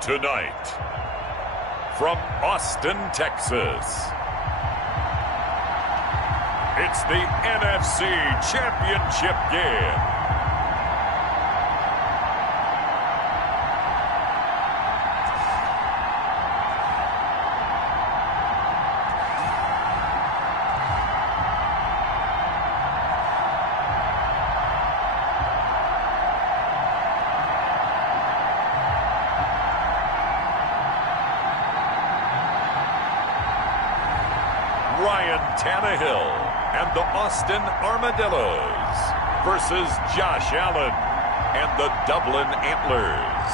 Tonight, from Austin, Texas, it's the NFC Championship game. Tannehill and the Austin Armadillos versus Josh Allen and the Dublin Antlers.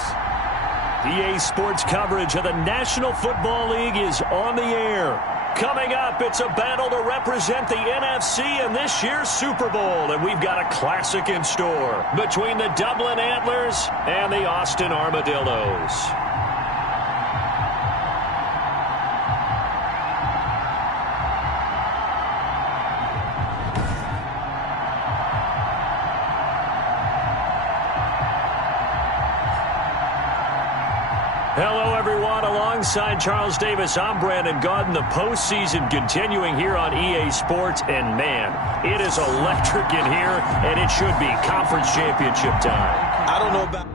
EA Sports coverage of the National Football League is on the air. Coming up, it's a battle to represent the NFC in this year's Super Bowl, and we've got a classic in store between the Dublin Antlers and the Austin Armadillos. Hello, everyone. Alongside Charles Davis, I'm Brandon Gaudin. The postseason continuing here on EA Sports. And, man, it is electric in here, and it should be conference championship time. I don't know about...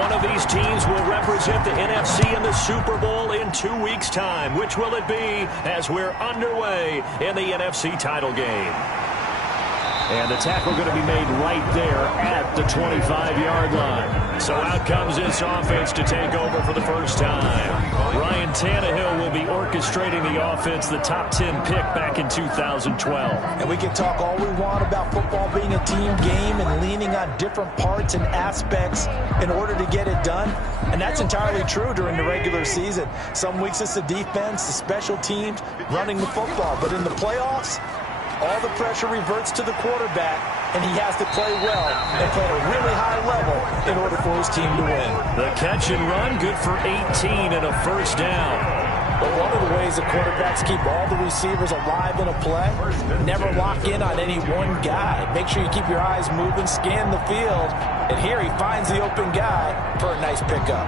One of these teams will represent the NFC in the Super Bowl in 2 weeks' time. Which will it be as we're underway in the NFC title game? And the tackle going to be made right there at the 25-yard line. So out comes this offense to take over for the first time. Ryan Tannehill will be orchestrating the offense, the top 10 pick back in 2012. And we can talk all we want about football being a team game and leaning on different parts and aspects in order to get it done. And that's entirely true during the regular season. Some weeks it's the defense, the special teams, running the football. But in the playoffs, all the pressure reverts to the quarterback, and he has to play well and play at a really high level in order for his team to win. The catch and run, good for 18 and a first down. But one of the ways the quarterbacks keep all the receivers alive in a play, never lock in on any one guy. Make sure you keep your eyes moving, scan the field, and here he finds the open guy for a nice pickup.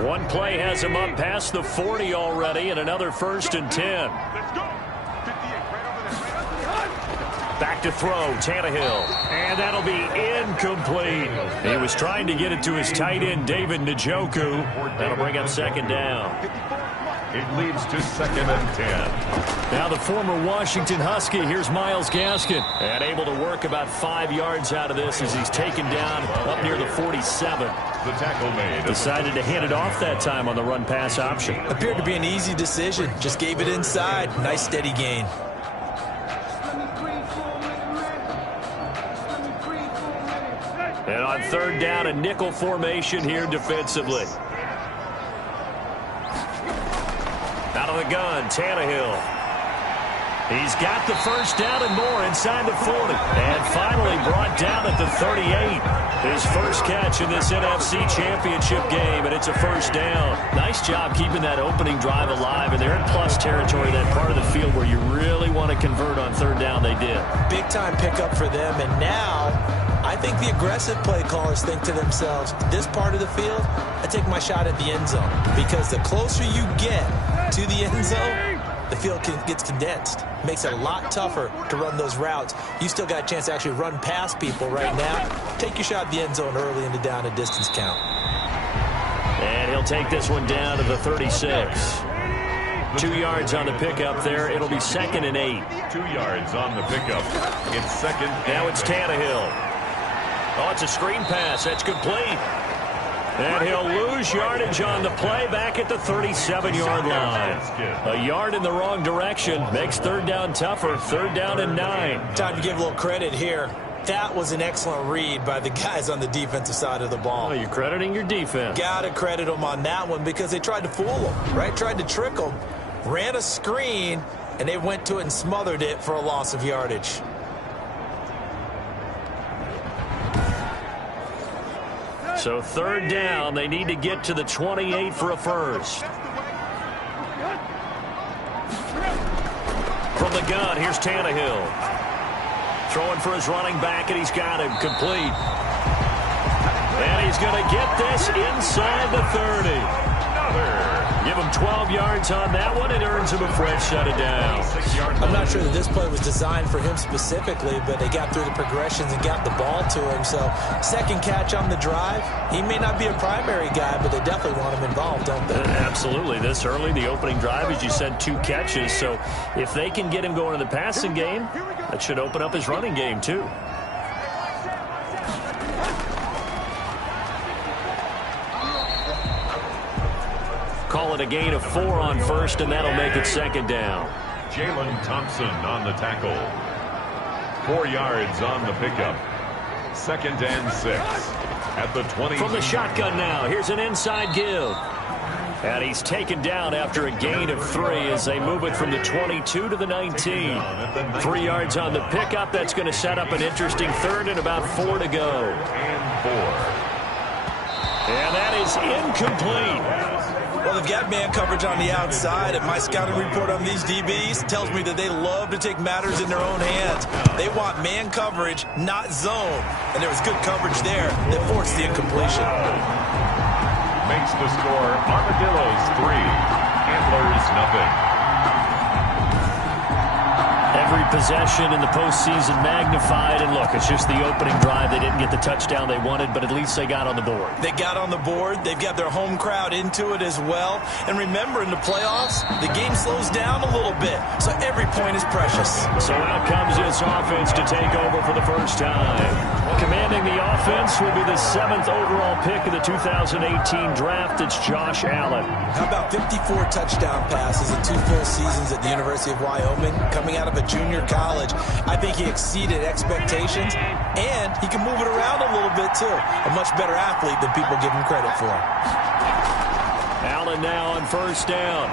One play has him up past the 40 already, and another 1st and 10. Back to throw, Tannehill. And that'll be incomplete. He was trying to get it to his tight end, David Njoku. That'll bring up 2nd down. It leads to 2nd and 10. Now the former Washington Husky, here's Myles Gaskin. And able to work about 5 yards out of this as he's taken down up near the 47. The tackle made. Decided to hand it off that time on the run-pass option. Appeared to be an easy decision. Just gave it inside. Nice steady gain. And on 3rd down, a nickel formation here defensively. Out of the gun, Tannehill. He's got the 1st down and more inside the 40. And finally brought down at the 38. His first catch in this NFC Championship game, and it's a 1st down. Nice job keeping that opening drive alive, and they're in plus territory, that part of the field where you really want to convert on 3rd down. They did. Big-time pickup for them, and now I think the aggressive play callers think to themselves, this part of the field, I take my shot at the end zone. Because the closer you get to the end zone, the field gets condensed. Makes it a lot tougher to run those routes. You still got a chance to actually run past people right now. Take your shot at the end zone early in the down and distance count. And he'll take this one down to the 36. 2 yards on the pickup there. It'll be 2nd and 8. 2 yards on the pickup. It's 2nd. Now it's Tannehill. Oh, it's a screen pass. That's complete. And he'll lose yardage on the play back at the 37-yard line. A yard in the wrong direction makes 3rd down tougher. 3rd down and 9. Time to give a little credit here. That was an excellent read by the guys on the defensive side of the ball. Oh, you're crediting your defense. Got to credit them on that one because they tried to fool them, right? Tried to trick them. Ran a screen, and they went to it and smothered it for a loss of yardage. So 3rd down, they need to get to the 28 for a first. From From the gun, here's Tannehill. Throwing for his running back, and he's got him complete. And he's going to get this inside the 30. Give him 12 yards on that one. It earns him a fresh set of down. I'm not sure that this play was designed for him specifically, but they got through the progressions and got the ball to him. So second catch on the drive. He may not be a primary guy, but they definitely want him involved, don't they? Absolutely. This early, the opening drive, as you said, 2 catches. So if they can get him going in the passing game, that should open up his running game too. Call it a gain of 4 on first, and that'll make it second down. Jalen Thompson on the tackle. 4 yards on the pickup. 2nd and 6 at the 20. From the shotgun now, here's an inside give. And he's taken down after a gain of 3 as they move it from the 22 to the 19. 3 yards on the pickup. That's going to set up an interesting third and about 4 to go. And 4. And that is incomplete. Well, they've got man coverage on the outside, and my scouting report on these DBs tells me that they love to take matters in their own hands. They want man coverage, not zone. And there was good coverage there that forced the incompletion. Makes the score Armadillos 3, Antlers nothing. Every possession in the postseason magnified, and look, it's just the opening drive. They didn't get the touchdown they wanted, but at least they got on the board. They got on the board. They've got their home crowd into it as well. And remember, in the playoffs, the game slows down a little bit, so every point is precious. So out comes this offense to take over for the first time. Commanding the offense will be the 7th overall pick of the 2018 draft. It's Josh Allen. How about 54 touchdown passes in 2 full seasons at the University of Wyoming, coming out of a junior college? I think he exceeded expectations, and he can move it around a little bit, too. A much better athlete than people give him credit for. Allen now on first down.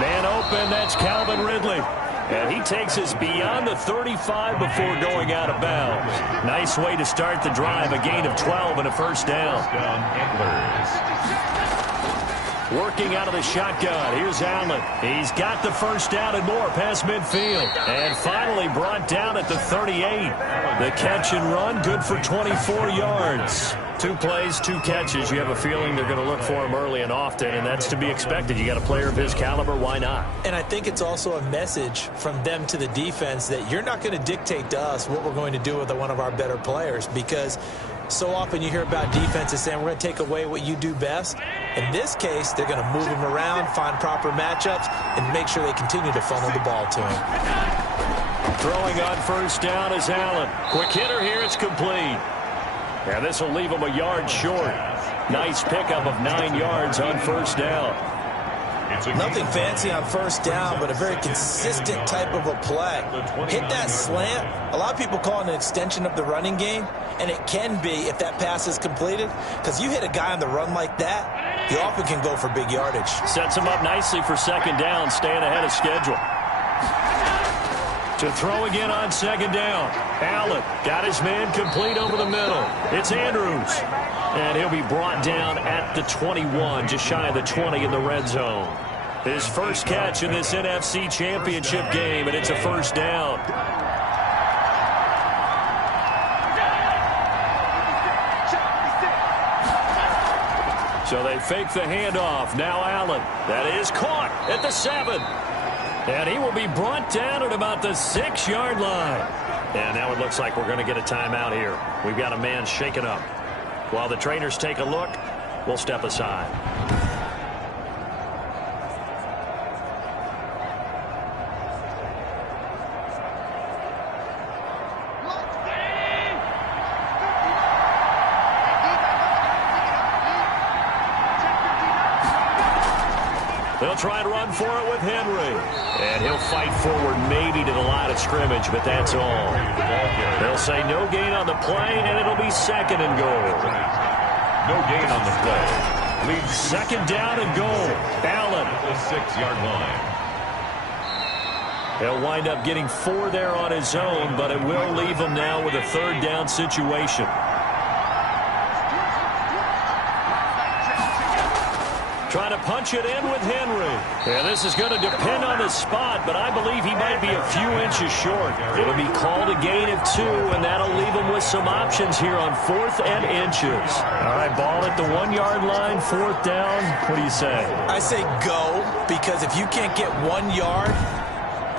Man open, that's Calvin Ridley. And he takes us beyond the 35 before going out of bounds. Nice way to start the drive, a gain of 12 and a first down. Working out of the shotgun, here's Allen. He's got the first down and more past midfield. And finally brought down at the 38. The catch and run, good for 24 yards. 2 plays, 2 catches. You have a feeling they're going to look for him early and often, and that's to be expected. You got a player of his caliber, why not? And I think it's also a message from them to the defense that you're not going to dictate to us what we're going to do with one of our better players, because so often you hear about defenses saying we're going to take away what you do best. In this case, they're going to move him around, find proper matchups, and make sure they continue to funnel the ball to him. Throwing on first down is Allen. Quick hitter here, it's complete. And this will leave him a yard short. Nice pickup of 9 yards on first down. Nothing fancy on first down, but a very consistent type of a play. Hit that slant. A lot of people call it an extension of the running game, and it can be if that pass is completed, because you hit a guy on the run like that, he often can go for big yardage. Sets him up nicely for second down, staying ahead of schedule. To throw again on second down. Allen got his man complete over the middle. It's Andrews. And he'll be brought down at the 21, just shy of the 20 in the red zone. His first catch in this NFC Championship game, and it's a first down. So they fake the handoff. Now Allen. That is caught at the 7. And he will be brought down at about the 6-yard line. And now it looks like we're going to get a timeout here. We've got a man shaken up. While the trainers take a look, we'll step aside. They'll try and run for it with Henry. And he'll fight forward maybe to the line of scrimmage, but that's all. They'll say no gain on the play, and it'll be second and goal. No gain on the play. Leads second down and goal. Allen. The 6-yard line. He'll wind up getting 4 there on his own, but it will leave him now with a third down situation. Trying to punch it in with Henry. Yeah, this is going to depend on the spot, but I believe he might be a few inches short. It'll be called a gain of 2, and that'll leave him with some options here on 4th and inches. All right, ball at the 1-yard line, 4th down. What do you say? I say go, because if you can't get 1 yard,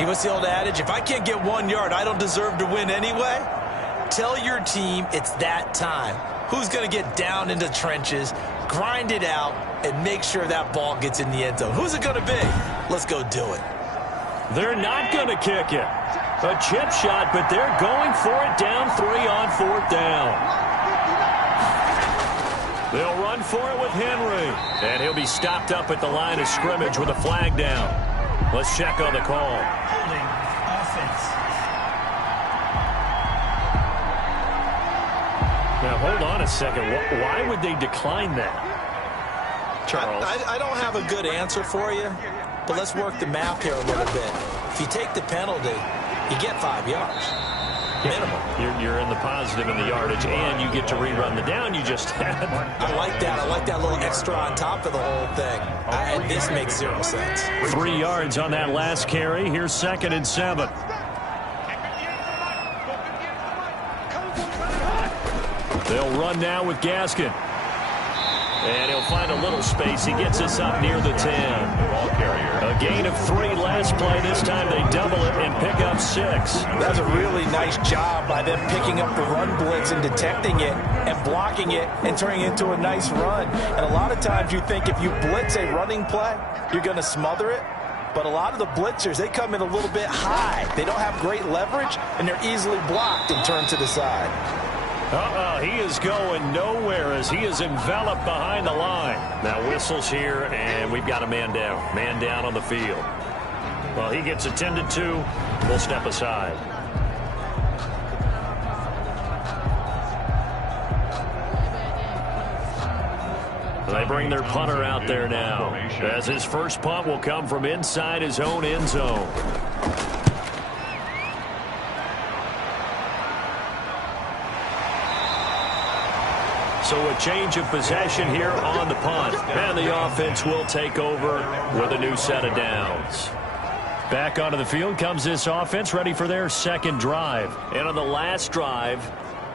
what's the old adage? If I can't get 1 yard, I don't deserve to win anyway. Tell your team it's that time. Who's going to get down into the trenches, grind it out, and make sure that ball gets in the end zone? Who's it going to be? Let's go do it. They're not going to kick it. A chip shot, but they're going for it down 3 on 4th down. They'll run for it with Henry. And he'll be stopped up at the line of scrimmage with a flag down. Let's check on the call. Now, hold on a second. Why would they decline that? Charles? I don't have a good answer for you, but let's work the math here a little bit. If you take the penalty, you get 5 yards. Minimum. You're in the positive in the yardage, and you get to rerun the down you just had. I like that. I like that little extra on top of the whole thing. And this makes 0 sense. 3 yards on that last carry. Here's 2nd and 7. They'll run now with Gaskin. And he'll find a little space. He gets us up near the 10. Ball carrier. A gain of 3 last play. This time they double it and pick up 6. That's a really nice job by them picking up the run blitz and detecting it and blocking it and turning it into a nice run. And a lot of times you think if you blitz a running play, you're going to smother it. But a lot of the blitzers, they come in a little bit high. They don't have great leverage, and they're easily blocked and turned to the side. He is going nowhere as he is enveloped behind the line. Now whistles here, and we've got a man down. Man down on the field. Well, he gets attended to. We'll step aside. They bring their punter out there now, as his first punt will come from inside his own end zone. So a change of possession here on the punt. And the offense will take over with a new set of downs. Back onto the field comes this offense, ready for their 2nd drive. And on the last drive,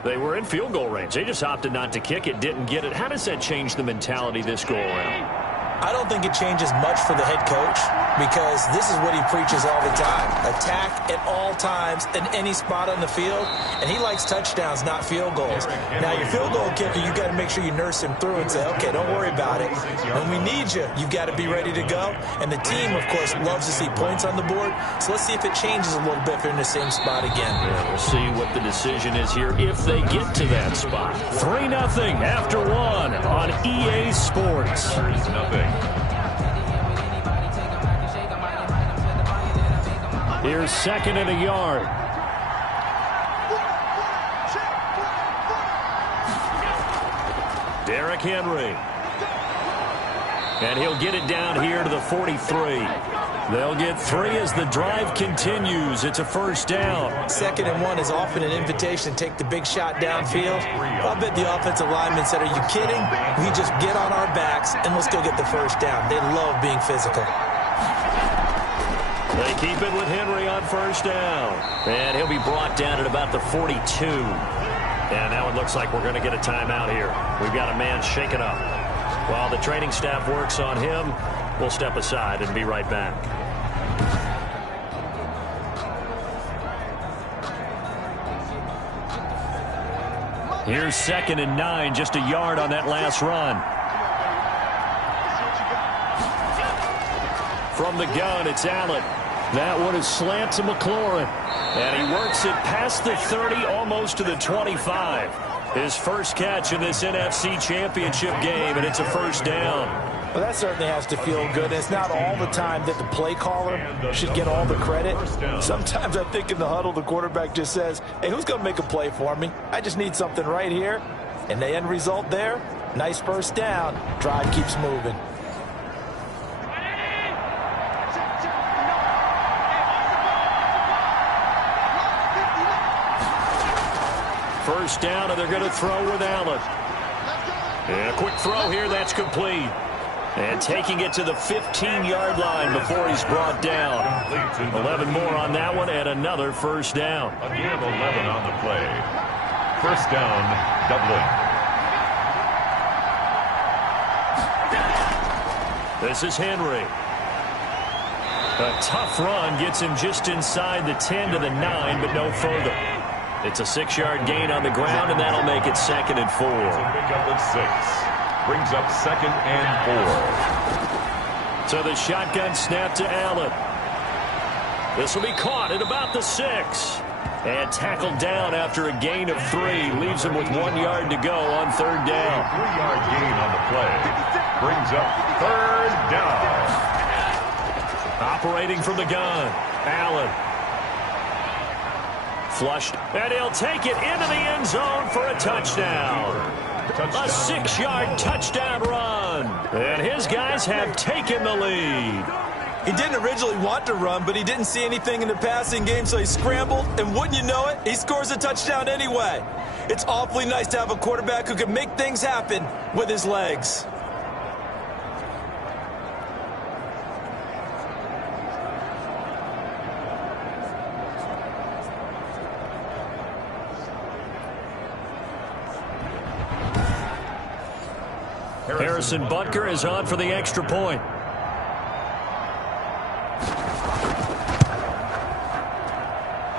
they were in field goal range. They just opted not to kick it, didn't get it. How does that change the mentality this go around? I don't think it changes much for the head coach, because this is what he preaches all the time. Attack at all times in any spot on the field, and he likes touchdowns, not field goals. Now, your field goal kicker, you got to make sure you nurse him through and say, okay, don't worry about it. When we need you, you've got to be ready to go. And the team, of course, loves to see points on the board. So let's see if it changes a little bit if they're in the same spot again. Yeah, we'll see what the decision is here if they get to that spot. 3-0 after 1 on EA Sports. 3-0. Here's 2nd and a yard. Derrick Henry. And he'll get it down here to the 43. They'll get 3 as the drive continues. It's a 1st down. 2nd and 1 is often an invitation to take the big shot downfield. I bet the offensive lineman said, are you kidding? We just get on our backs and let's go get the 1st down. They love being physical. They keep it with Henry on 1st down. And he'll be brought down at about the 42. And now it looks like we're going to get a timeout here. We've got a man shaken up. While the training staff works on him, we'll step aside and be right back. Here's 2nd and 9, just a yard on that last run. From the gun, it's Allen. That one is slant to McLaurin. And he works it past the 30, almost to the 25. His first catch in this NFC Championship game, and it's a 1st down. Well, that certainly has to feel good. It's not all the time that the play caller should get all the credit. Sometimes I think in the huddle, the quarterback just says, hey, who's going to make a play for me? I just need something right here. And the end result there, nice 1st down. Drive keeps moving. First down, and they're going to throw with Allen. And a quick throw here, that's complete. And taking it to the 15-yard line before he's brought down. 11 more on that one and another first down. A gain of 11 on the play. First down, Dublin. This is Henry. A tough run gets him just inside the 10 to the 9, but no further. It's a 6-yard gain on the ground, and that'll make it 2nd and 4. Pick up at 6. Brings up 2nd and 4. So the shotgun snap to Allen. This will be caught at about the 6. And tackled down after a gain of 3. Leaves him with 1 yard to go on 3rd down. 3-yard gain on the play. Brings up 3rd down. Operating from the gun. Allen. Flushed. And he'll take it into the end zone for a touchdown. A 6-yard touchdown run. And his guys have taken the lead. He didn't originally want to run, but he didn't see anything in the passing game, so he scrambled, and wouldn't you know it, he scores a touchdown anyway. It's awfully nice to have a quarterback who can make things happen with his legs. Harrison Butker is on for the extra point.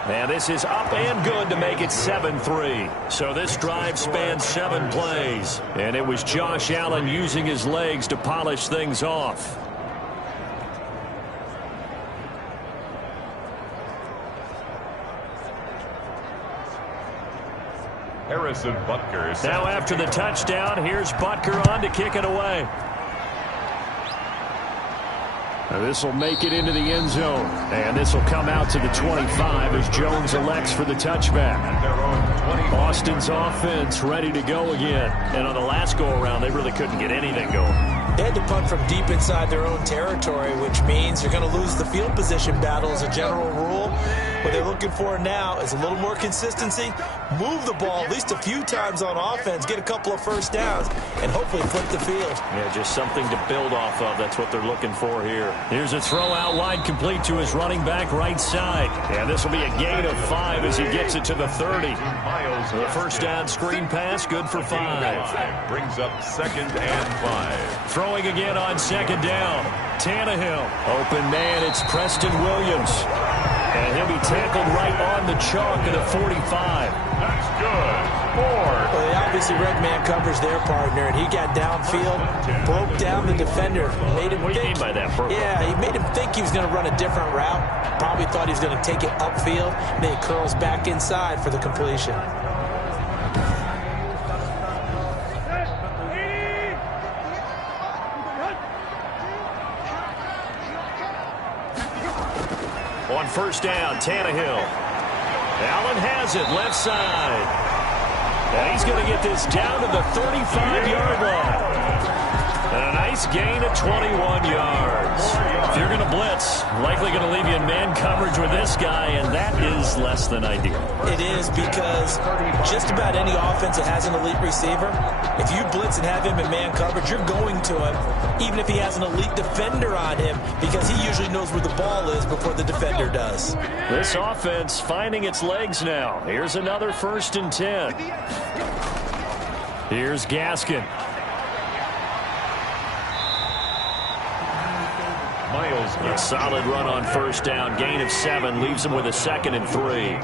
And this is up and good to make it 7-3. So this drive spans 7 plays. And it was Josh Allen using his legs to polish things off. Harrison Butker. Now after the touchdown, here's Butker on to kick it away. This will make it into the end zone. And this will come out to the 25 as Jones elects for the touchback. Austin's offense ready to go again. And on the last go-around, they really couldn't get anything going. They had to punt from deep inside their own territory, which means you're going to lose the field position battle as a general rule. What they're looking for now is a little more consistency, move the ball at least a few times on offense, get a couple of first downs, and hopefully flip the field. Yeah, just something to build off of. That's what they're looking for here. Here's a throw out wide complete to his running back right side. And this will be a gain of 5 as he gets it to the 30. The first down screen pass, good for 5. Brings up 2nd and 5. Throwing again on 2nd down. Tannehill. Open man, it's Preston Williams. And he'll be tackled right on the chalk at the 45. That's good. 4. Well, they obviously read man coverage their partner, and he got downfield, broke down the defender, made him What do you mean by that, Purple? Yeah, he made him think he was going to run a different route. Probably thought he was going to take it upfield. Then he curls back inside for the completion. On first down, Tannehill. Allen has it, left side. And he's going to get this down to the 35-yard line. And a nice gain of 21 yards. If you're going to blitz, likely going to leave you in man coverage with this guy, and that is less than ideal. It is, because just about any offense that has an elite receiver, if you blitz and have him in man coverage, you're going to him, even if he has an elite defender on him, because he usually knows where the ball is before the defender does. This offense finding its legs now. Here's another 1st and 10. Here's Gaskin. A solid run on first down. Gain of 7 leaves him with a 2nd and 3.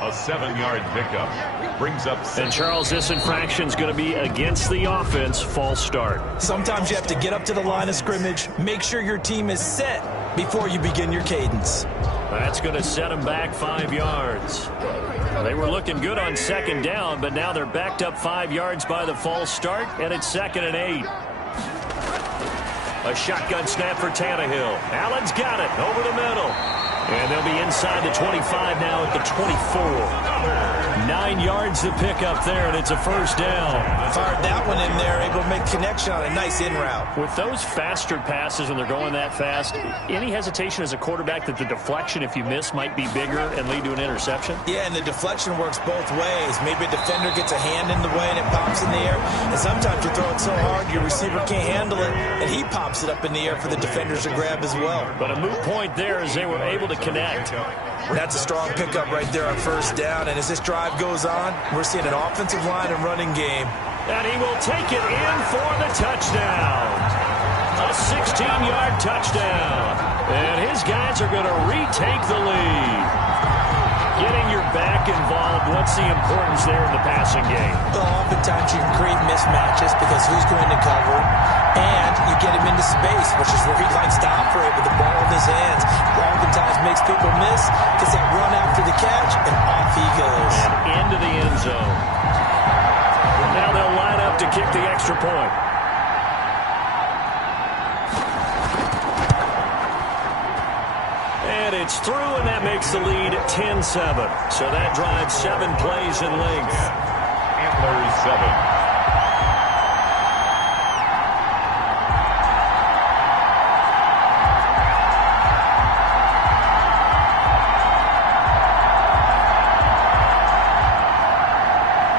A 7-yard pickup. Brings up 6. And Charles, this infraction is going to be against the offense. False start. Sometimes you have to get up to the line of scrimmage, make sure your team is set before you begin your cadence. That's going to set them back 5 yards. They were looking good on 2nd down, but now they're backed up 5 yards by the false start, and it's 2nd and 8. A shotgun snap for Tannehill. Allen's got it over the middle. And they'll be inside the 25 now at the 24. 9 yards to pick up there, and it's a first down. Fired that one in there, able to make connection on a nice in route. With those faster passes when they're going that fast, any hesitation as a quarterback that the deflection, if you miss, might be bigger and lead to an interception? Yeah, and the deflection works both ways. Maybe a defender gets a hand in the way and it pops in the air, and sometimes you throw it so hard your receiver can't handle it, and he pops it up in the air for the defenders to grab as well. But a moot point there as they were able to connect. That's a strong pickup right there on first down, and as this drive goes on, we're seeing an offensive line and running game. And he will take it in for the touchdown. A 16-yard touchdown. And his guys are going to retake the lead. Getting your back involved, what's the importance there in the passing game? Well, oftentimes you can create mismatches because who's going to cover, and you get him into space, which is where he likes to operate with the ball in his hands. Oftentimes makes people miss, gets that run after the catch, and off he goes. And into the end zone. Now they'll line up to kick the extra point. And it's through, and that makes the lead 10-7. So that drives 7 plays in length. Antlers 7.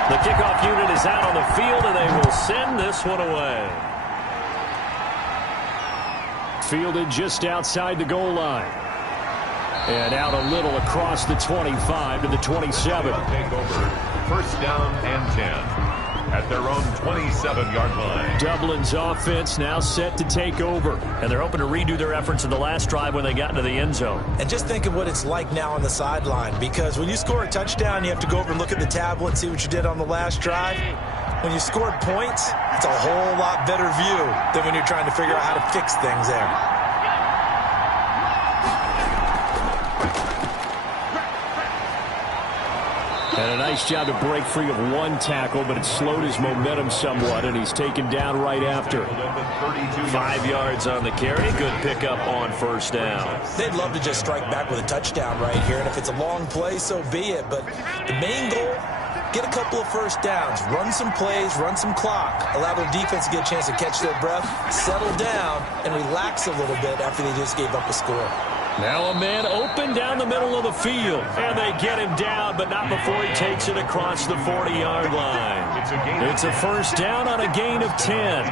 The kickoff unit is out on the field, and they will send this one away. Fielded just outside the goal line. And out a little across the 25 to the 27. Take over. First down and 10 at their own 27-yard line. Dublin's offense now set to take over. And they're hoping to redo their efforts in the last drive when they got into the end zone. And just think of what it's like now on the sideline, because when you score a touchdown, you have to go over and look at the tablet and see what you did on the last drive. When you scored points, it's a whole lot better view than when you're trying to figure out how to fix things there. And a nice job to break free of one tackle, but it slowed his momentum somewhat, and he's taken down right after. 5 yards on the carry. Good pickup on first down. They'd love to just strike back with a touchdown right here, and if it's a long play, so be it. But the main goal, get a couple of first downs, run some plays, run some clock, allow their defense to get a chance to catch their breath, settle down, and relax a little bit after they just gave up a score. Now a man open down the middle of the field, and they get him down, but not before he takes it across the 40-yard line. It's a first down on a gain of 10.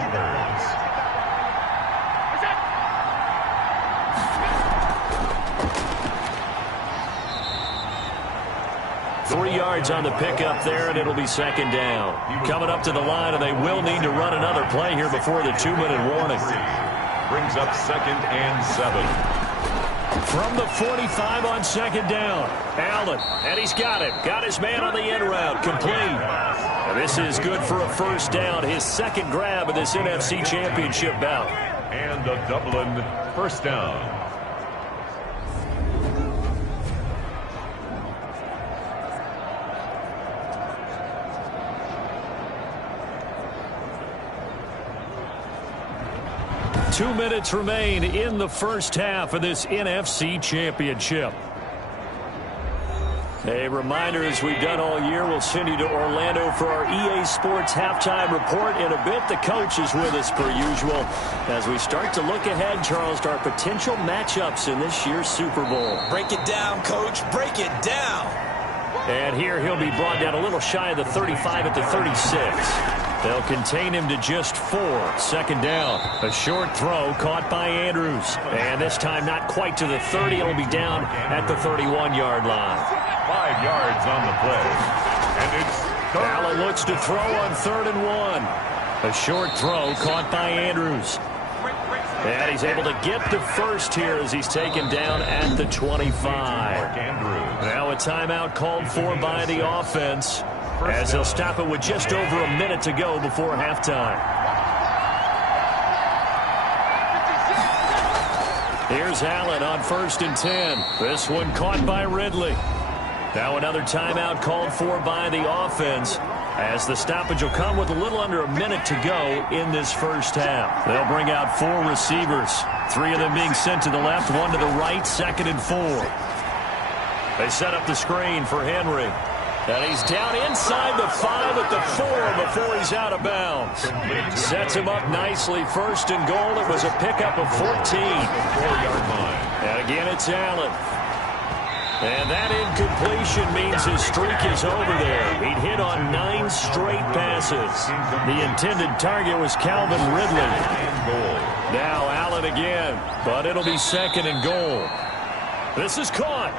3 yards on the pickup there, and it'll be second down. Coming up to the line, and they will need to run another play here before the 2-minute warning. Brings up second and 7. From the 45 on second down, Allen, and he's got it. Got his man on the end route, complete. And this is good for a first down, his second grab of this NFC Championship bout. And a Dublin first down. Two minutes remain in the first half of this NFC Championship. A reminder, as we've done all year, we'll send you to Orlando for our EA Sports halftime report in a bit. The coach is with us per usual as we start to look ahead, Charles, to our potential matchups in this year's Super Bowl. Break it down, Coach. Break it down. And here he'll be brought down a little shy of the 35 at the 36. They'll contain him to just 4. Second down. A short throw caught by Andrews. And this time not quite to the 30. It'll be down at the 31-yard line. 5 yards on the play. And it's third. Allen looks to throw on 3rd and 1. A short throw caught by Andrews. And he's able to get the first here as he's taken down at the 25. Now a timeout called for by the offense, as they'll stop it with just over a minute to go before halftime. Here's Allen on 1st and 10. This one caught by Ridley. Now another timeout called for by the offense, as the stoppage will come with a little under a minute to go in this first half. They'll bring out 4 receivers, 3 of them being sent to the left, 1 to the right, 2nd and 4. They set up the screen for Henry. And he's down inside the 5 at the 4 before he's out of bounds. Sets him up nicely. First and goal. It was a pickup of 14. 4-yard line. And again, it's Allen. And that incompletion means his streak is over there. He'd hit on 9 straight passes. The intended target was Calvin Ridley. Now Allen again, but it'll be second and goal. This is caught.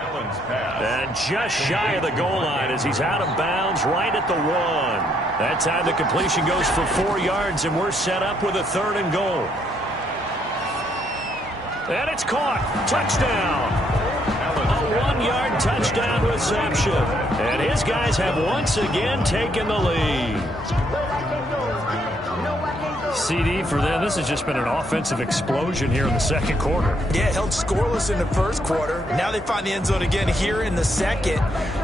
And just shy of the goal line as he's out of bounds right at the 1. That time the completion goes for 4 yards, and we're set up with a third and goal. And it's caught. Touchdown. A 1-yard touchdown reception. And his guys have once again taken the lead. CD for them, this has just been an offensive explosion here in the second quarter. Yeah, held scoreless in the first quarter. Now they find the end zone again here in the second.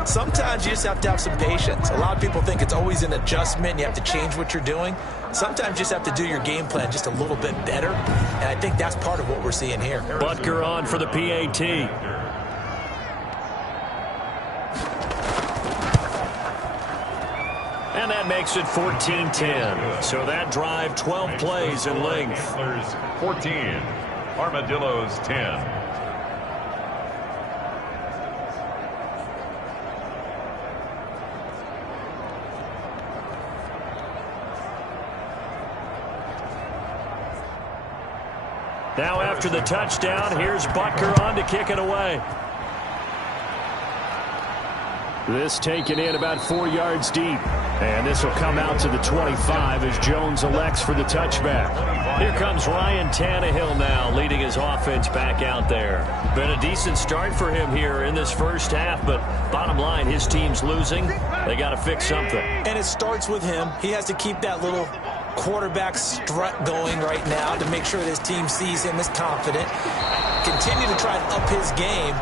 Sometimes you just have to have some patience. A lot of people think it's always an adjustment. You have to change what you're doing. Sometimes you just have to do your game plan just a little bit better. And I think that's part of what we're seeing here. Butker on for the PAT. And that makes it 14-10. So that drive, 12 plays in length. Antlers 14, Armadillos 10. Now after the touchdown, here's Butker on to kick it away. This taken in about 4 yards deep. And this will come out to the 25 as Jones elects for the touchback. Here comes Ryan Tannehill now, leading his offense back out there. Been a decent start for him here in this first half, but bottom line, his team's losing. They got to fix something. And it starts with him. He has to keep that little quarterback strut going right now to make sure that his team sees him as confident. Continue to try to up his game,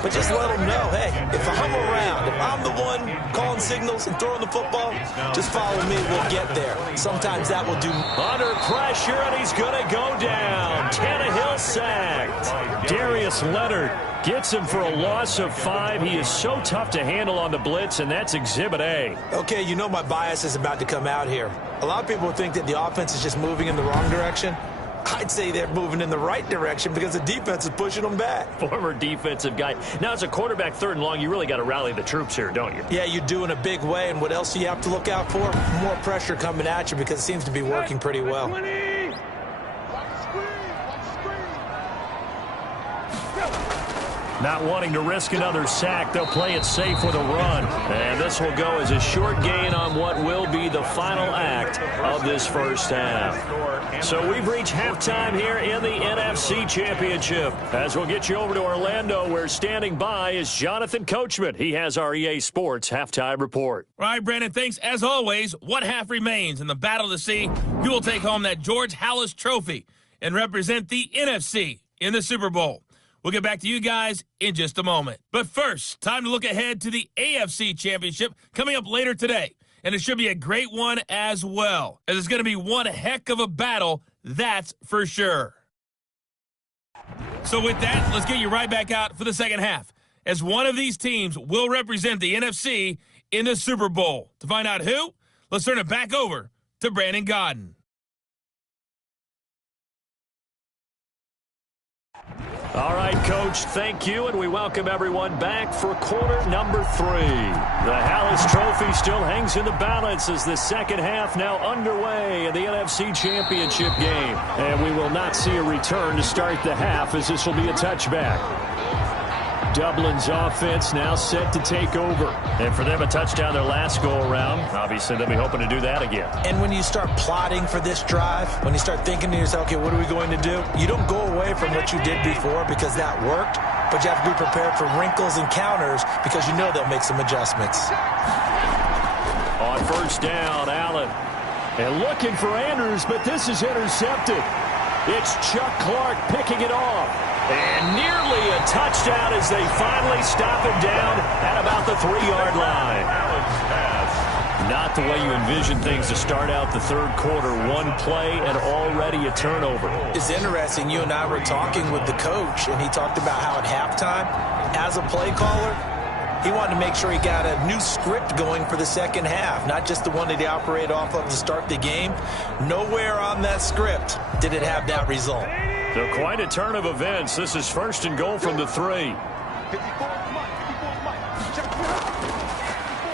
but just let him know, hey, if I'm around, if I'm the one calling signals and throwing the football, just follow me, we'll get there. Sometimes that will do. Under pressure, and he's going to go down. Tannehill sacked. Darius Leonard gets him for a loss of 5. He is so tough to handle on the blitz, and that's Exhibit A. Okay, you know my bias is about to come out here. A lot of people think that the offense is just moving in the wrong direction. I'd say they're moving in the right direction because the defense is pushing them back. Former defensive guy. Now, as a quarterback, third and long, you really got to rally the troops here, don't you? Yeah, you do in a big way. And what else do you have to look out for? More pressure coming at you because it seems to be working pretty well. Not wanting to risk another sack, they'll play it safe with a run. And this will go as a short gain on what will be the final act of this first half. So we've reached halftime here in the NFC Championship. As we'll get you over to Orlando, where standing by is Jonathan Coachman. He has our EA Sports halftime report. All right, Brandon, thanks. As always, what half remains in the Battle of the Sea? You will take home that George Halas Trophy and represent the NFC in the Super Bowl. We'll get back to you guys in just a moment. But first, time to look ahead to the AFC Championship coming up later today. And it should be a great one as well, as it's going to be one heck of a battle, that's for sure. So with that, let's get you right back out for the second half, as one of these teams will represent the NFC in the Super Bowl. To find out who, let's turn it back over to Brandon Godden. All right, Coach, thank you, and we welcome everyone back for quarter number 3. The Halas Trophy still hangs in the balance as the second half now underway in the NFC Championship game. And we will not see a return to start the half, as this will be a touchback. Dublin's offense now set to take over. And for them, a touchdown their last go-around. Obviously, they'll be hoping to do that again. And when you start plotting for this drive, when you start thinking to yourself, okay, what are we going to do? You don't go away from what you did before because that worked, but you have to be prepared for wrinkles and counters because you know they'll make some adjustments. On first down, Allen. And looking for Andrews, but this is intercepted. It's Chuck Clark picking it off. And nearly a touchdown as they finally stop him down at about the 3-yard line. Not the way you envision things to start out the third quarter. One play and already a turnover. It's interesting. You and I were talking with the coach, and he talked about how at halftime, as a play caller, He wanted to make sure he got a new script going for the second half, not just the one that he operated off of to start the game. Nowhere on that script did it have that result. So quite a turn of events. This is 1st and goal from the 3.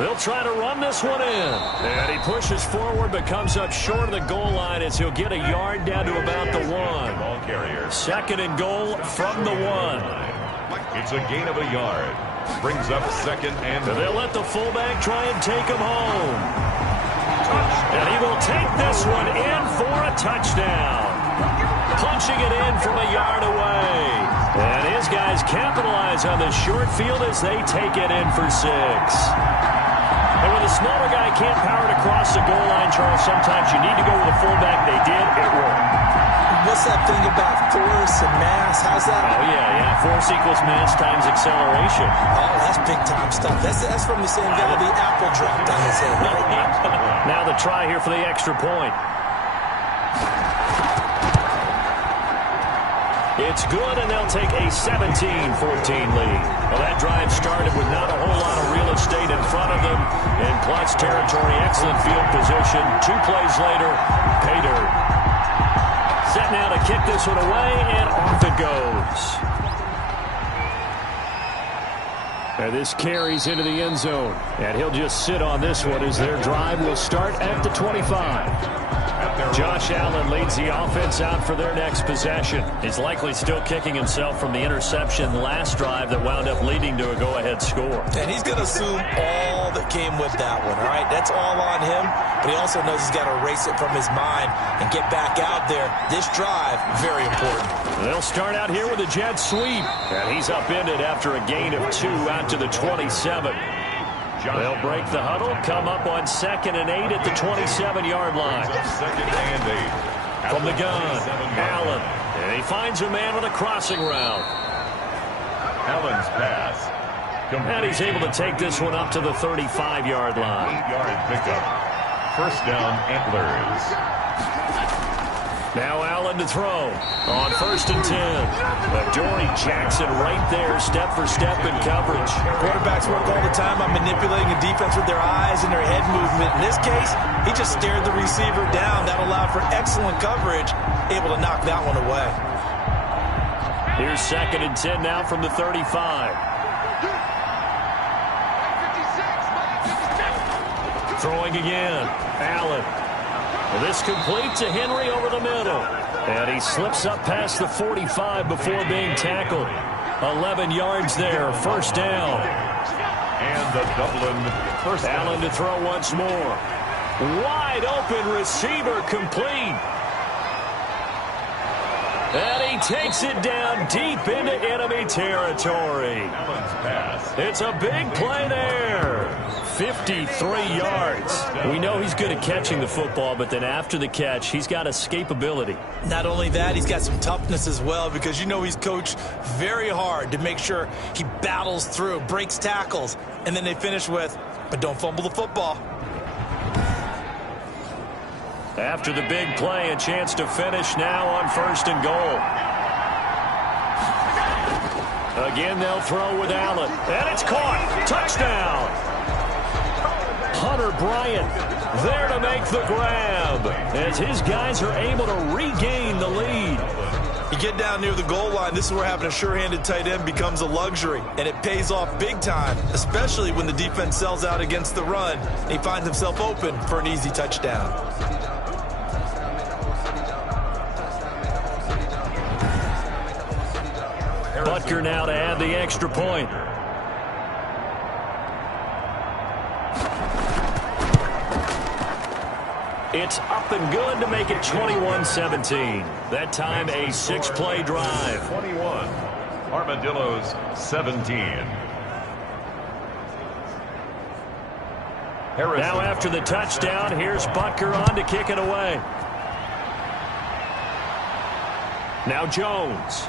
They'll try to run this one in. And he pushes forward but comes up short of the goal line as he'll get a yard down to about the 1. Ball carrier. 2nd and goal from the 1. It's a gain of a yard. Brings up 2nd and They'll let the fullback try and take him home. And he will take this one in for a touchdown. Punching it in from a yard away. And his guys capitalize on the short field as they take it in for 6. And when the smaller guy can't power it across the goal line, Charles, sometimes you need to go with a fullback. They did. It worked. What's that thing about force and mass? How's that? Oh, yeah. Force equals mass times acceleration. Oh, that's big-time stuff. That's from the same guy the apple dropped on his head, right? Now the try here for the extra point. It's good, and they'll take a 17-14 lead. Well, that drive started with not a whole lot of real estate in front of them. In plus territory, excellent field position. 2 plays later, pay dirt. Set now to kick this one away, and off it goes. And this carries into the end zone. And he'll just sit on this one as their drive will start at the 25. Josh Allen leads the offense out for their next possession. He's likely still kicking himself from the interception last drive that wound up leading to a go-ahead score. And he's going to assume all that came with that one, all right? That's all on him, but he also knows he's got to erase it from his mind and get back out there. This drive, very important. They'll start out here with a jet sweep. And he's upended after a gain of 2 out to the 27. They'll break the huddle, come up on 2nd and 8 at the 27-yard line. 2nd and 8. From the gun, Allen. And he finds a man on a crossing route. Allen's pass. And he's able to take this one up to the 35-yard line. 8-yard pickup. 1st down, Antlers. Now Allen to throw on 1st and 10. Adoree Jackson right there, step for step in coverage. Quarterbacks work all the time on manipulating a defense with their eyes and their head movement. In this case, he just stared the receiver down. That allowed for excellent coverage, able to knock that one away. Here's 2nd and 10 now from the 35. Throwing again, Allen. Well, this complete to Henry over the middle. And he slips up past the 45 before being tackled. 11 yards there, 1st down. And the Dublin first down. Allen to throw once more. Wide open receiver complete. And he takes it down deep into enemy territory. Allen's pass. It's a big play there. 53 yards. We know he's good at catching the football, but then after the catch, he's got escapability. Not only that, he's got some toughness as well, because you know he's coached very hard to make sure he battles through, breaks tackles, and then they finish with, but don't fumble the football. After the big play, a chance to finish now on 1st and goal. Again, they'll throw with Allen. And it's caught. Touchdown. Hunter Bryant there to make the grab as his guys are able to regain the lead. You get down near the goal line, this is where having a sure-handed tight end becomes a luxury, and it pays off big time, especially when the defense sells out against the run. He finds himself open for an easy touchdown. Butker now to add the extra point. It's up and good to make it 21-17. That time a 6-play drive. 21. Armadillos 17. Now after the touchdown, here's Butker on to kick it away. Now Jones.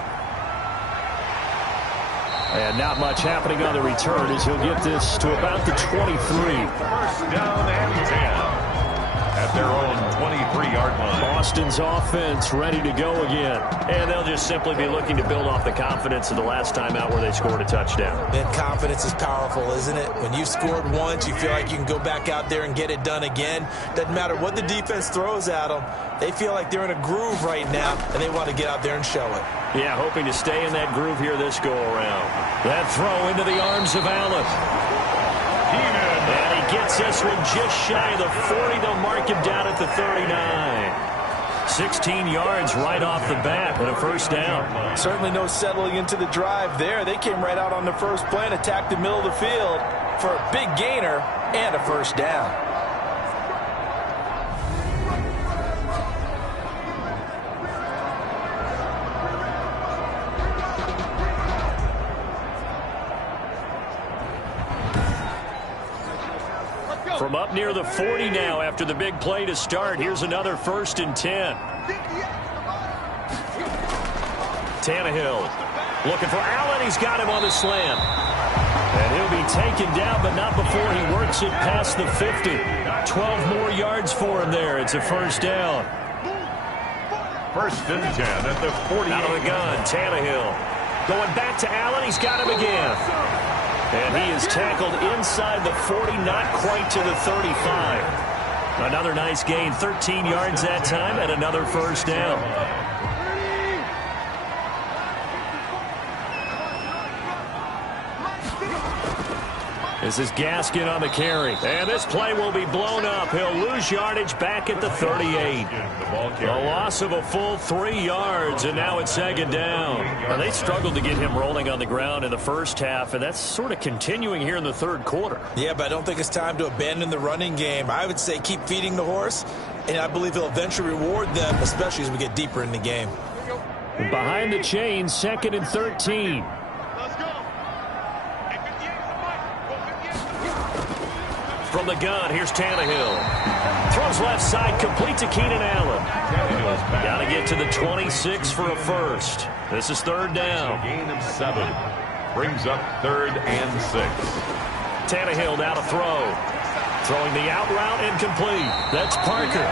And not much happening on the return as he'll get this to about the 23. 1st down and 10. At their own 23-yard line. Boston's offense ready to go again. And they'll just simply be looking to build off the confidence of the last time out where they scored a touchdown. And confidence is powerful, isn't it? When you've scored once, you feel like you can go back out there and get it done again. Doesn't matter what the defense throws at them. They feel like they're in a groove right now, and they want to get out there and show it. Yeah, hoping to stay in that groove here this go-around. That throw into the arms of Allen. And he gets this one just shy of the 40. They'll mark him down at the 39. 16 yards right off the bat and a first down. Certainly no settling into the drive there. They came right out on the first play and attacked the middle of the field for a big gainer and a first down. From up near the 40 now after the big play to start. Here's another 1st and 10. Tannehill looking for Allen. He's got him on the slant. And he'll be taken down, but not before he works it past the 50. 12 more yards for him there. It's a first down. 1st and 10 at the 40. Out of the gun, Tannehill. Going back to Allen. He's got him again. And he is tackled inside the 40, not quite to the 35. Another nice gain, 13 yards that time, and another first down. This is Gaskin on the carry. And this play will be blown up. He'll lose yardage back at the 38. A loss of a full 3 yards, and now it's 2nd down. Well, they struggled to get him rolling on the ground in the first half, and that's sort of continuing here in the 3rd quarter. Yeah, but I don't think it's time to abandon the running game. I would say keep feeding the horse, and I believe he'll eventually reward them, especially as we get deeper in the game. Behind the chains, 2nd and 13. From the gun, here's Tannehill. Throws left side, complete to Keenan Allen. Got to get to the 26 for a first. This is 3rd down. Gain of 7. Brings up 3rd and 6. Tannehill now to throw. Throwing the out route incomplete. That's Parker.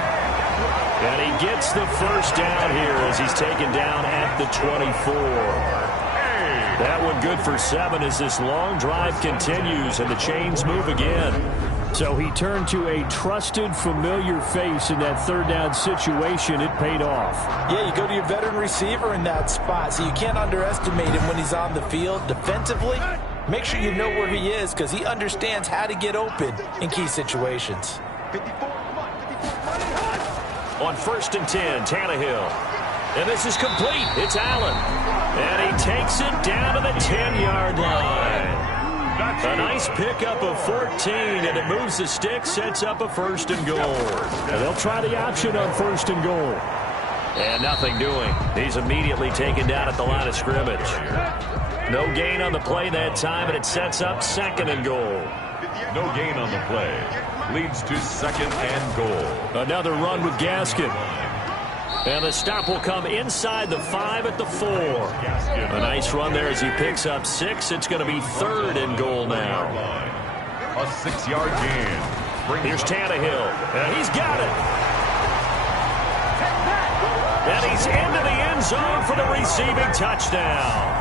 And he gets the first down here as he's taken down at the 24. That one good for 7 as this long drive continues and the chains move again. So he turned to a trusted, familiar face in that 3rd down situation. It paid off. Yeah, you go to your veteran receiver in that spot, so you can't underestimate him when he's on the field. Defensively, make sure you know where he is because he understands how to get open in key situations. On 1st and 10, Tannehill. And this is complete. It's Allen. And he takes it down to the 10-yard line. A nice pickup of 14, and it moves the stick, sets up a 1st and goal. And they'll try the option on 1st and goal. And nothing doing. He's immediately taken down at the line of scrimmage. No gain on the play that time, and it sets up 2nd and goal. No gain on the play. Leads to 2nd and goal. Another run with Gaskin. And the stop will come inside the 5 at the 4. A nice run there as he picks up 6. It's going to be 3rd and goal now. A 6-yard gain. Here's Tannehill. And he's got it. And he's into the end zone for the receiving touchdown.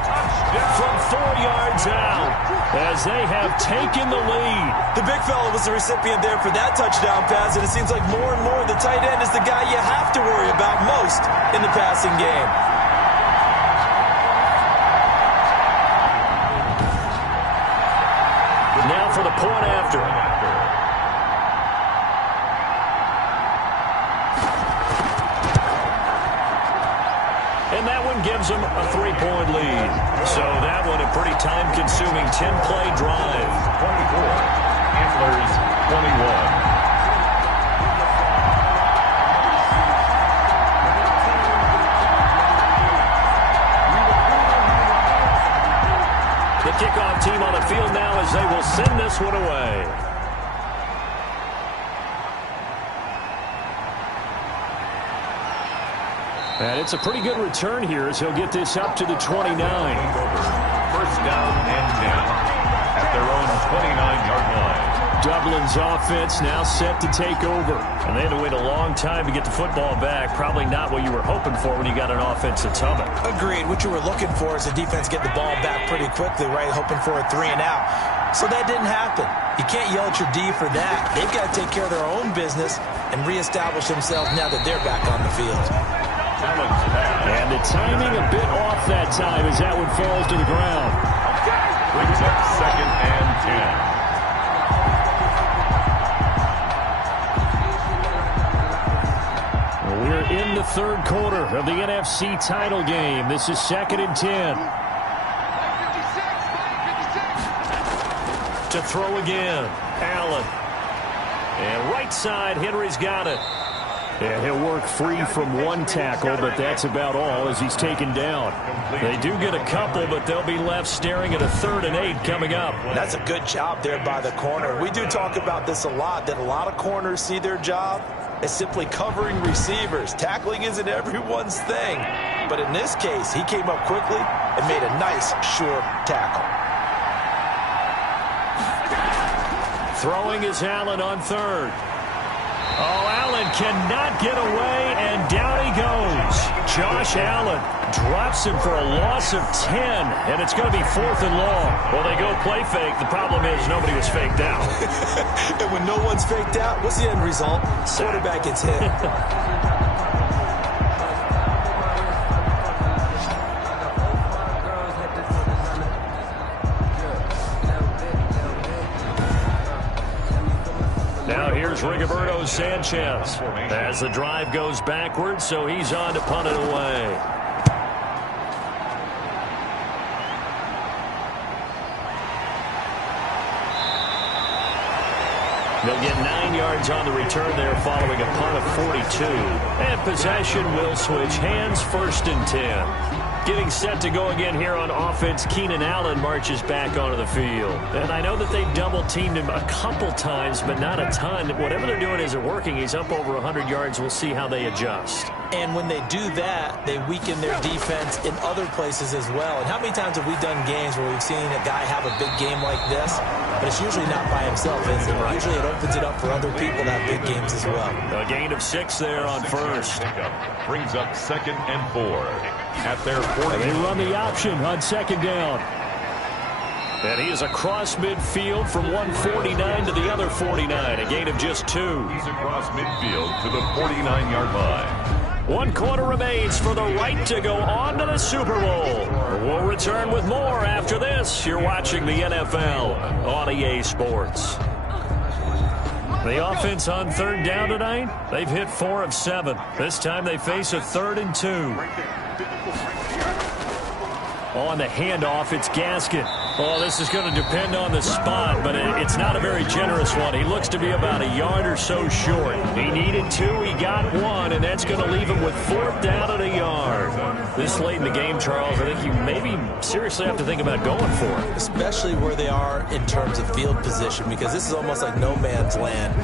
From 4 yards out as they have taken the lead. The big fella was the recipient there for that touchdown pass, and it seems like more and more the tight end is the guy you have to worry about most in the passing game. Now for the point after. And that one gives them a 3-point lead. So that one a pretty time-consuming 10-play drive. 24. Antlers 21. The kickoff team on the field now as they will send this one away. And it's a pretty good return here as he'll get this up to the 29. 1st down and 10 at their own 29-yard line. Dublin's offense now set to take over. And they had to wait a long time to get the football back. Probably not what you were hoping for when you got an offense that's humming. Agreed. What you were looking for is the defense get the ball back pretty quickly, right? Hoping for a 3 and out. So that didn't happen. You can't yell at your D for that. They've got to take care of their own business and reestablish themselves now that they're back on the field. And the timing a bit off that time as that one falls to the ground. Brings up 2nd and 10. We're in the third quarter of the NFC title game. This is 2nd and 10. To throw again, Allen. And right side, Henry's got it. And he'll work free from one tackle, but that's about all as he's taken down. They do get a couple, but they'll be left staring at a 3rd and 8 coming up. That's a good job there by the corner. We do talk about this a lot, that a lot of corners see their job as simply covering receivers. Tackling isn't everyone's thing. But in this case, he came up quickly and made a nice, sure tackle. Throwing is Allen on 3rd. Oh, Allen cannot get away, and down he goes. Josh Allen drops him for a loss of 10, and it's going to be 4th and long. Well, they go play fake. The problem is nobody was faked out. And when no one's faked out, what's the end result? Quarterback gets hit. Rigoberto Sanchez as the drive goes backwards, so he's on to punt it away. They'll get 9 yards on the return there following a punt of 42. And possession will switch hands, 1st and 10. Getting set to go again here on offense, Keenan Allen marches back onto the field. And I know that they've double-teamed him a couple times, but not a ton. Whatever they're doing isn't working. He's up over 100 yards. We'll see how they adjust. And when they do that, they weaken their defense in other places as well. And how many times have we done games where we've seen a guy have a big game like this, but it's usually not by himself, is it? Right. Usually it opens it up for other people to have big games as well. A gain of 6 there on 1st. Brings up 2nd and 4 at their 40. They run the option on 2nd down. And he is across midfield from 149 to the other 49. A gain of just 2. He's across midfield to the 49-yard line. 1 quarter remains for the right to go on to the Super Bowl. We'll return with more after this. You're watching the NFL on EA Sports. The offense on 3rd down tonight, they've hit 4 of 7. This time they face a 3rd and 2. On the handoff, it's Gaskin. Oh, this is going to depend on the spot, but it's not a very generous one. He looks to be about a yard or so short. He needed 2, he got 1, and that's going to leave him with 4th down at a yard. This late in the game, Charles, I think you maybe seriously have to think about going for it. Especially where they are in terms of field position, because this is almost like no man's land.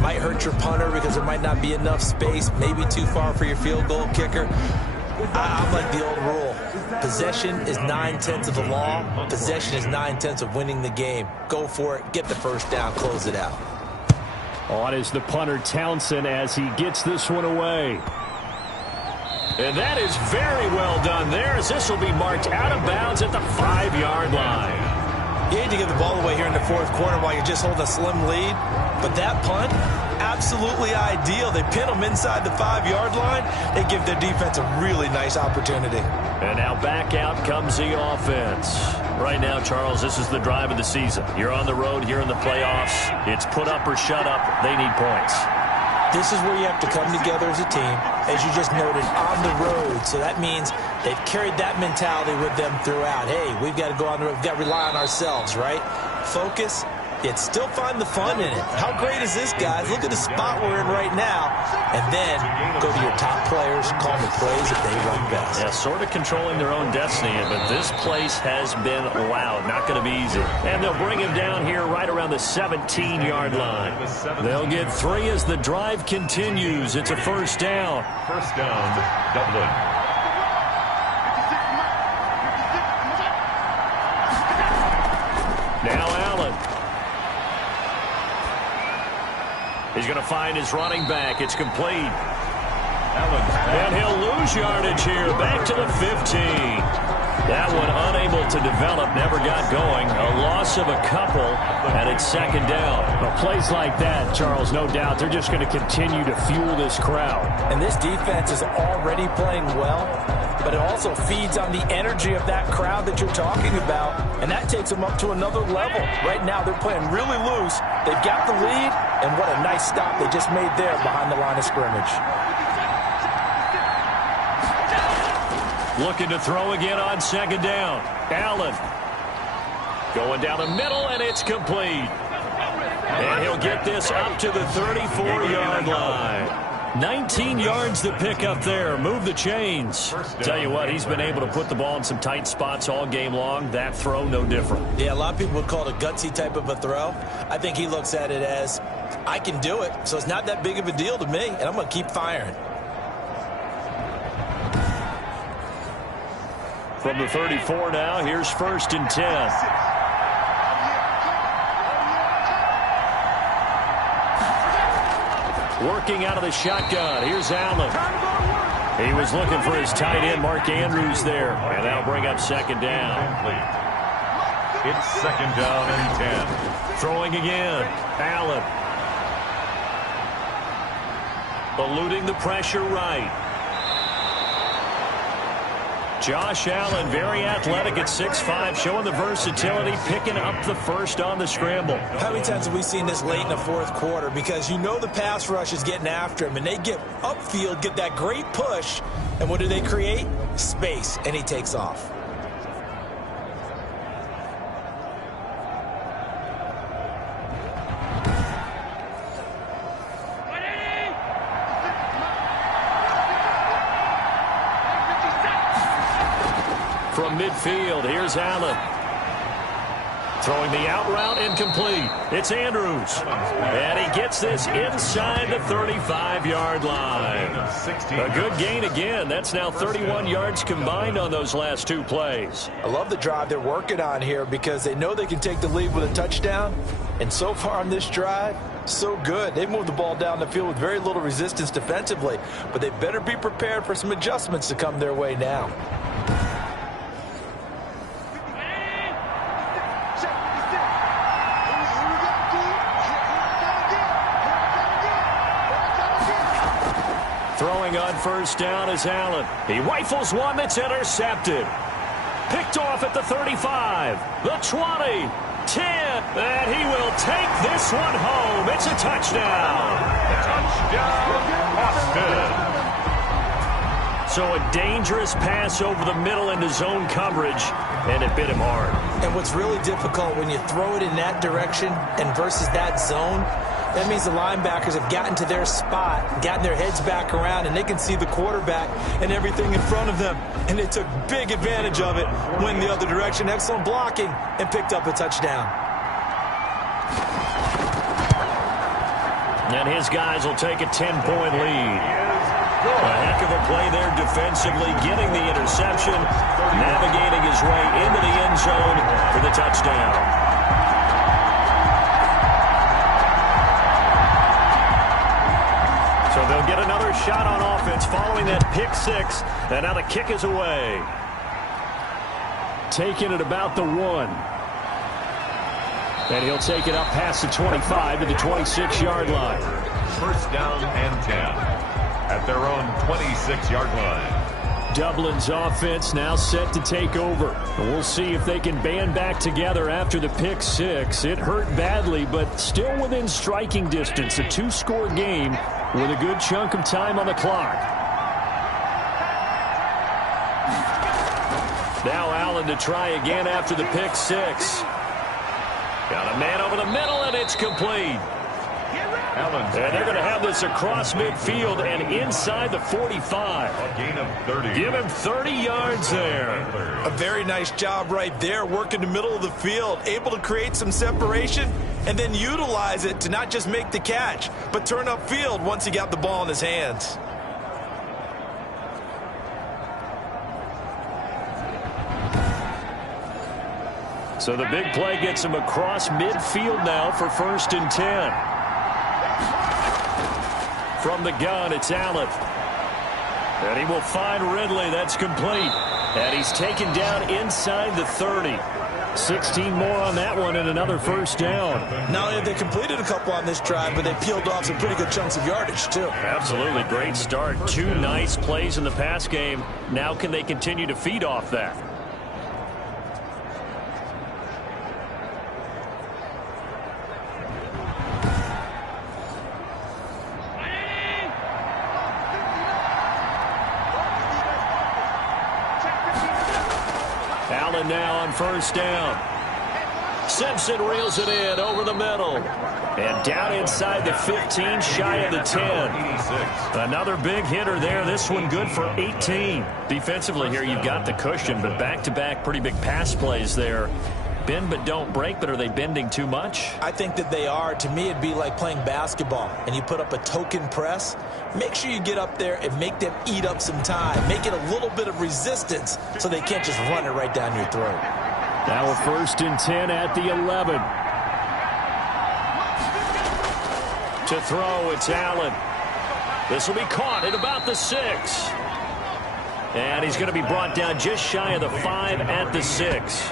Might hurt your punter because there might not be enough space, maybe too far for your field goal kicker. I'm like the old rule. Possession is 9/10 of the law. Possession is 9/10 of winning the game. Go for it. Get the 1st down. Close it out. On is the punter Townsend as he gets this one away. And that is very well done there as this will be marked out of bounds at the 5-yard line. You hate to give the ball away here in the 4th quarter while you're just holding a slim lead. But that punt, absolutely ideal. They pin them inside the 5-yard line. They give their defense a really nice opportunity. And now back out comes the offense. Right now, Charles, this is the drive of the season. You're on the road here in the playoffs. It's put up or shut up. They need points. This is where you have to come together as a team, as you just noted, on the road. So that means they've carried that mentality with them throughout. Hey, we've got to go on the road. We've got to rely on ourselves, right? Focus, yet still find the fun in it. How great is this, guys? Look at the spot we're in right now. And then go to your top players, call the plays if they run best. Yeah, sort of controlling their own destiny, but this place has been loud. Not going to be easy. And they'll bring him down here right around the 17-yard line. They'll get 3 as the drive continues. It's a 1st down. 1st down, Dublin. Now Allen. He's going to find his running back. It's complete. And he'll lose yardage here. Back to the 15. That one unable to develop, never got going. A loss of a couple, and it's second down. Well, plays like that, Charles, no doubt, they're just going to continue to fuel this crowd. And this defense is already playing well, but it also feeds on the energy of that crowd that you're talking about, and that takes them up to another level. Right now, they're playing really loose. They've got the lead, and what a nice stop they just made there behind the line of scrimmage. Looking to throw again on second down. Allen going down the middle, and it's complete. And he'll get this up to the 34-yard line. 19 yards to pick up there. Move the chains. Tell you what, he's been able to put the ball in some tight spots all game long. That throw, no different. Yeah, a lot of people would call it a gutsy type of a throw. I think he looks at it as, I can do it, so it's not that big of a deal to me, and I'm going to keep firing. From the 34 now, here's 1st and 10. Working out of the shotgun. Here's Allen. He was looking for his tight end, Mark Andrews, there. And that'll bring up second down. It's second down and 10. Throwing again. Allen. Eluding the pressure right. Josh Allen, very athletic at 6'5", showing the versatility, picking up the first on the scramble. How many times have we seen this late in the fourth quarter? Because you know the pass rush is getting after him, and they get upfield, get that great push, and what do they create? Space, and he takes off. From midfield, here's Allen. Throwing the out route, incomplete. It's Andrews. And he gets this inside the 35-yard line. A good gain again. That's now 31 yards combined on those last two plays. I love the drive they're working on here because they know they can take the lead with a touchdown. And so far on this drive, so good. They moved the ball down the field with very little resistance defensively. But they better be prepared for some adjustments to come their way now. Throwing on first down is Allen. He rifles one that's intercepted. Picked off at the 35, the 20, 10, and he will take this one home. It's a touchdown. Touchdown, Boston. So a dangerous pass over the middle into zone coverage, and it bit him hard. And what's really difficult when you throw it in that direction and versus that zone, that means the linebackers have gotten to their spot, gotten their heads back around, and they can see the quarterback and everything in front of them. And they took big advantage of it, went the other direction, excellent blocking, and picked up a touchdown. And his guys will take a 10-point lead. A heck of a play there defensively, getting the interception, navigating his way into the end zone for the touchdown. So they'll get another shot on offense following that pick six, and now the kick is away. Taking it about the 1. And he'll take it up past the 25 to the 26-yard line. First down and 10 at their own 26-yard line. Dublin's offense now set to take over. We'll see if they can band back together after the pick six. It hurt badly, but still within striking distance. A 2-score game with a good chunk of time on the clock. Now Allen to try again after the pick six. Got a man over the middle, and it's complete. And they're going to have this across midfield and inside the 45. A gain of 30. Give him 30 yards there. A very nice job right there, working the middle of the field, able to create some separation and then utilize it to not just make the catch, but turn upfield once he got the ball in his hands. So the big play gets him across midfield now for 1st and 10. From the gun, it's Allen. And he will find Ridley. That's complete. And he's taken down inside the 30. 16 more on that one and another first down. Not only have they completed a couple on this drive, but they peeled off some pretty good chunks of yardage, too. Absolutely great start. 2 nice plays in the pass game. Now can they continue to feed off that? Allen now on first down. Simpson reels it in over the middle. And down inside the 15, shy of the 10. Another big hitter there. This one good for 18. Defensively here, you've got the cushion, but back-to-back pretty big pass plays there. Bend but don't break, but are they bending too much? I think that they are. To me, it'd be like playing basketball, and you put up a token press. Make sure you get up there and make them eat up some time. Make it a little bit of resistance so they can't just run it right down your throat. Now a 1st and 10 at the 11. To throw, it's Allen. This will be caught at about the 6. And he's going to be brought down just shy of the 5 at the 6.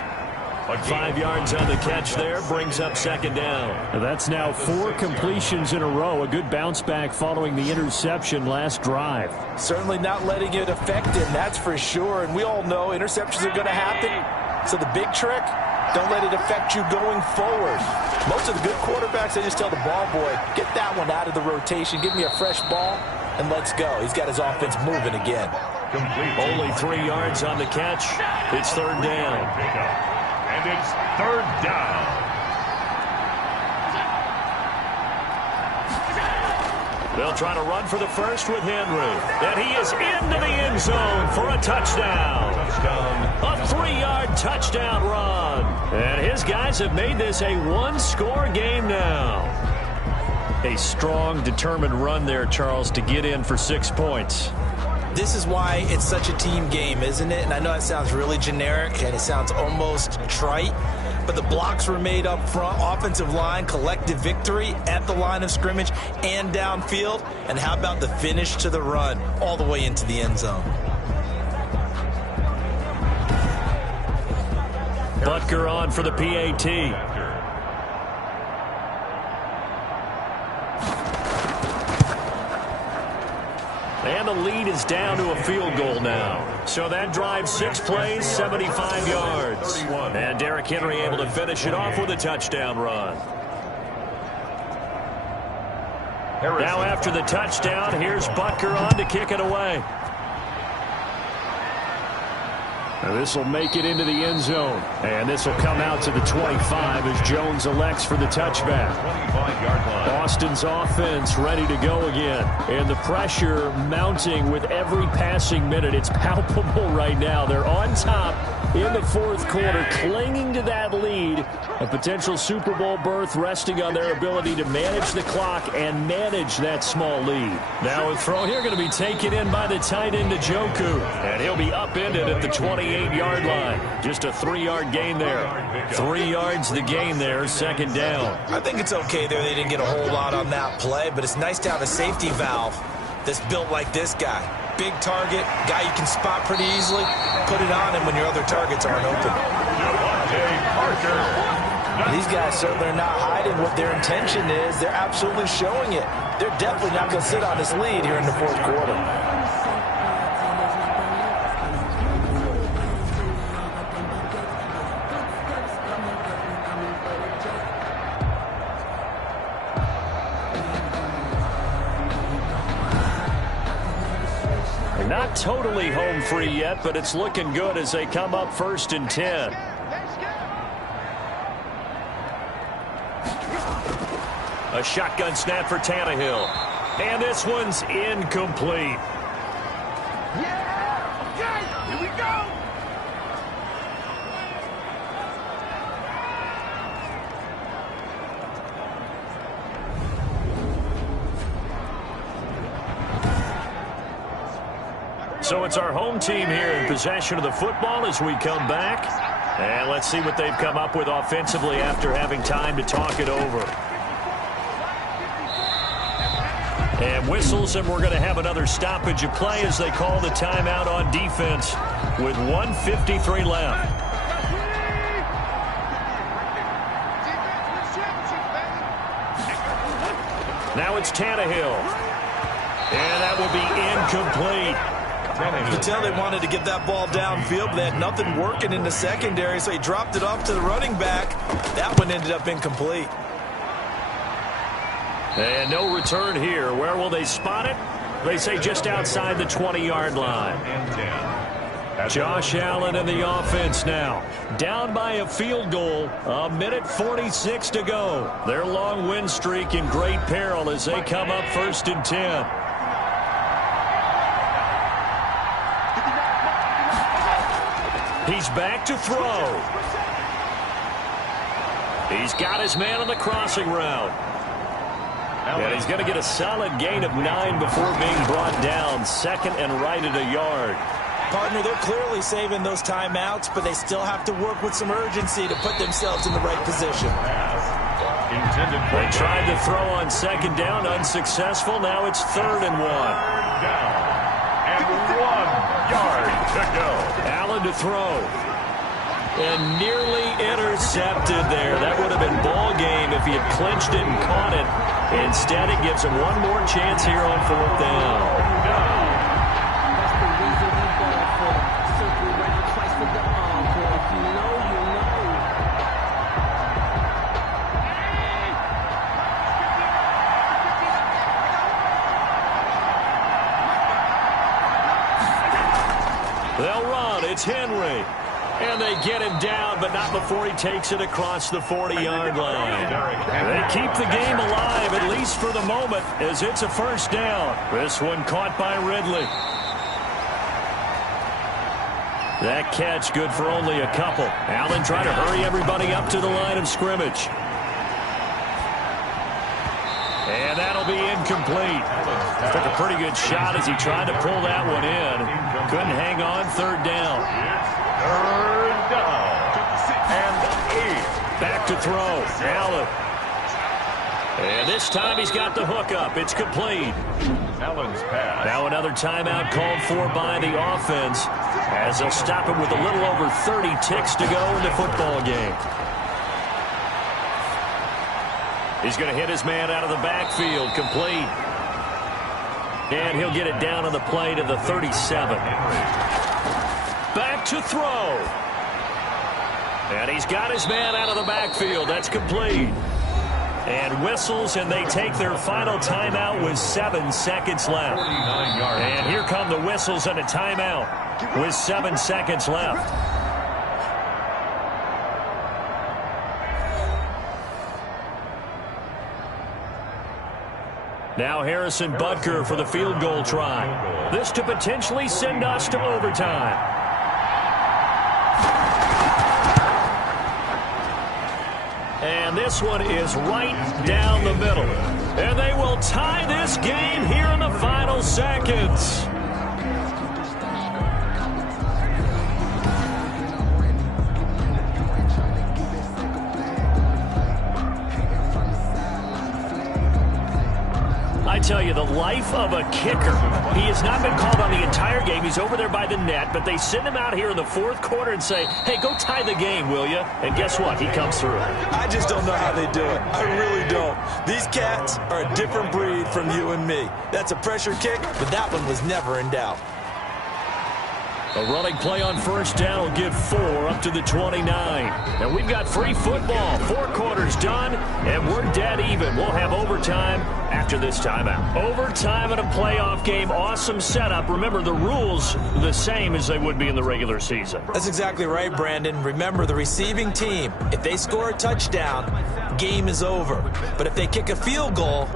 5 yards on the catch there, brings up second down. That's now 4 completions in a row. A good bounce back following the interception last drive. Certainly not letting it affect him, that's for sure. And we all know interceptions are going to happen. So the big trick, don't let it affect you going forward. Most of the good quarterbacks, they just tell the ball boy, get that one out of the rotation, give me a fresh ball, and let's go. He's got his offense moving again. Only 3 yards on the catch. It's third down. And it's third down. They'll try to run for the first with Henry. And he is into the end zone for a touchdown. A 3-yard touchdown run. And his guys have made this a 1-score game now. A strong, determined run there, Charles, to get in for 6 points. This is why it's such a team game, isn't it? And I know it sounds really generic and it sounds almost trite, but the blocks were made up front, offensive line, collective victory at the line of scrimmage and downfield. And how about the finish to the run all the way into the end zone? Butker on for the PAT. And the lead is down to a field goal now. So that drive, 6 plays, 75 yards. And Derrick Henry able to finish it off with a touchdown run. Now after the touchdown, here's Butker on to kick it away. Now this will make it into the end zone. And this will come out to the 25 as Jones elects for the touchback. 25-yard line. Boston's offense ready to go again. And the pressure mounting with every passing minute. It's palpable right now. They're on top in the 4th quarter, clinging to that lead. A potential Super Bowl berth resting on their ability to manage the clock and manage that small lead. Now a throw here going to be taken in by the tight end Njoku. And he'll be upended at the 28-yard line. Just a 3-yard gain there. 3 yards the gain there, second down. I think it's okay there. They didn't get a whole lot on that play, but it's nice to have a safety valve that's built like this guy. Big target, guy you can spot pretty easily. Put it on him when your other targets aren't open. These guys certainly are not hiding what their intention is. They're absolutely showing it. They're definitely not going to sit on this lead here in the 4th quarter. Not totally home free yet, but it's looking good as they come up 1st and 10. A shotgun snap for Tannehill. And this one's incomplete. Yeah! Okay, here we go! So it's our home team here in possession of the football as we come back. And let's see what they've come up with offensively after having time to talk it over. And whistles, and we're going to have another stoppage of play as they call the timeout on defense with 1:53 left. Now it's Tannehill. And that will be incomplete. You can tell they wanted to get that ball downfield, but they had nothing working in the secondary, so he dropped it off to the running back. That one ended up incomplete. And no return here. Where will they spot it? They say just outside the 20-yard line. Josh Allen in the offense now. Down by a field goal. 1:46 to go. Their long win streak in great peril as they come up 1st and 10. He's back to throw. He's got his man on the crossing route. And he's going to get a solid gain of 9 before being brought down. 2nd and right at a yard. Partner, they're clearly saving those timeouts, but they still have to work with some urgency to put themselves in the right position. They tried to throw on 2nd down, unsuccessful. Now it's 3rd and 1. And 1 yard to go. Allen to throw. And nearly intercepted there. That would have been ball game if he had clinched it and caught it. Instead, it gives him one more chance here on 4th down. They'll run. It's Henry. And they get him down, but not before he takes it across the 40-yard line. They keep the game alive, at least for the moment, as it's a 1st down. This one caught by Ridley. That catch good for only a couple. Allen trying to hurry everybody up to the line of scrimmage. And that'll be incomplete. Took a pretty good shot as he tried to pull that one in. Couldn't hang on. 3rd down. 3rd down. And 8. Back to throw. Allen. And this time he's got the hook up. It's complete. Allen's pass. Now another timeout called for by the offense as they'll stop it with a little over 30 ticks to go in the football game. He's going to hit his man out of the backfield. Complete. And he'll get it down on the play to the 37. Back to throw. And he's got his man out of the backfield. That's complete. And whistles, and they take their final timeout with 7 seconds left. And here come the whistles and a timeout with 7 seconds left. Now Harrison Butker for the field goal try. This to potentially send us to overtime. And this one is right down the middle. And they will tie this game here in the final seconds. I tell you, the life of a kicker. He has not been called on the entire game. He's over there by the net, but they send him out here in the 4th quarter and say, hey, go tie the game, will you? And guess what? He comes through. I just don't know how they do it. I really don't. These cats are a different breed from you and me. That's a pressure kick, but that one was never in doubt. A running play on 1st down will give 4 up to the 29. And we've got free football. 4 quarters done, and we're dead even. We'll have overtime after this timeout. Overtime in a playoff game. Awesome setup. Remember, the rules the same as they would be in the regular season. That's exactly right, Brandon. Remember, the receiving team, if they score a touchdown, game is over. But if they kick a field goal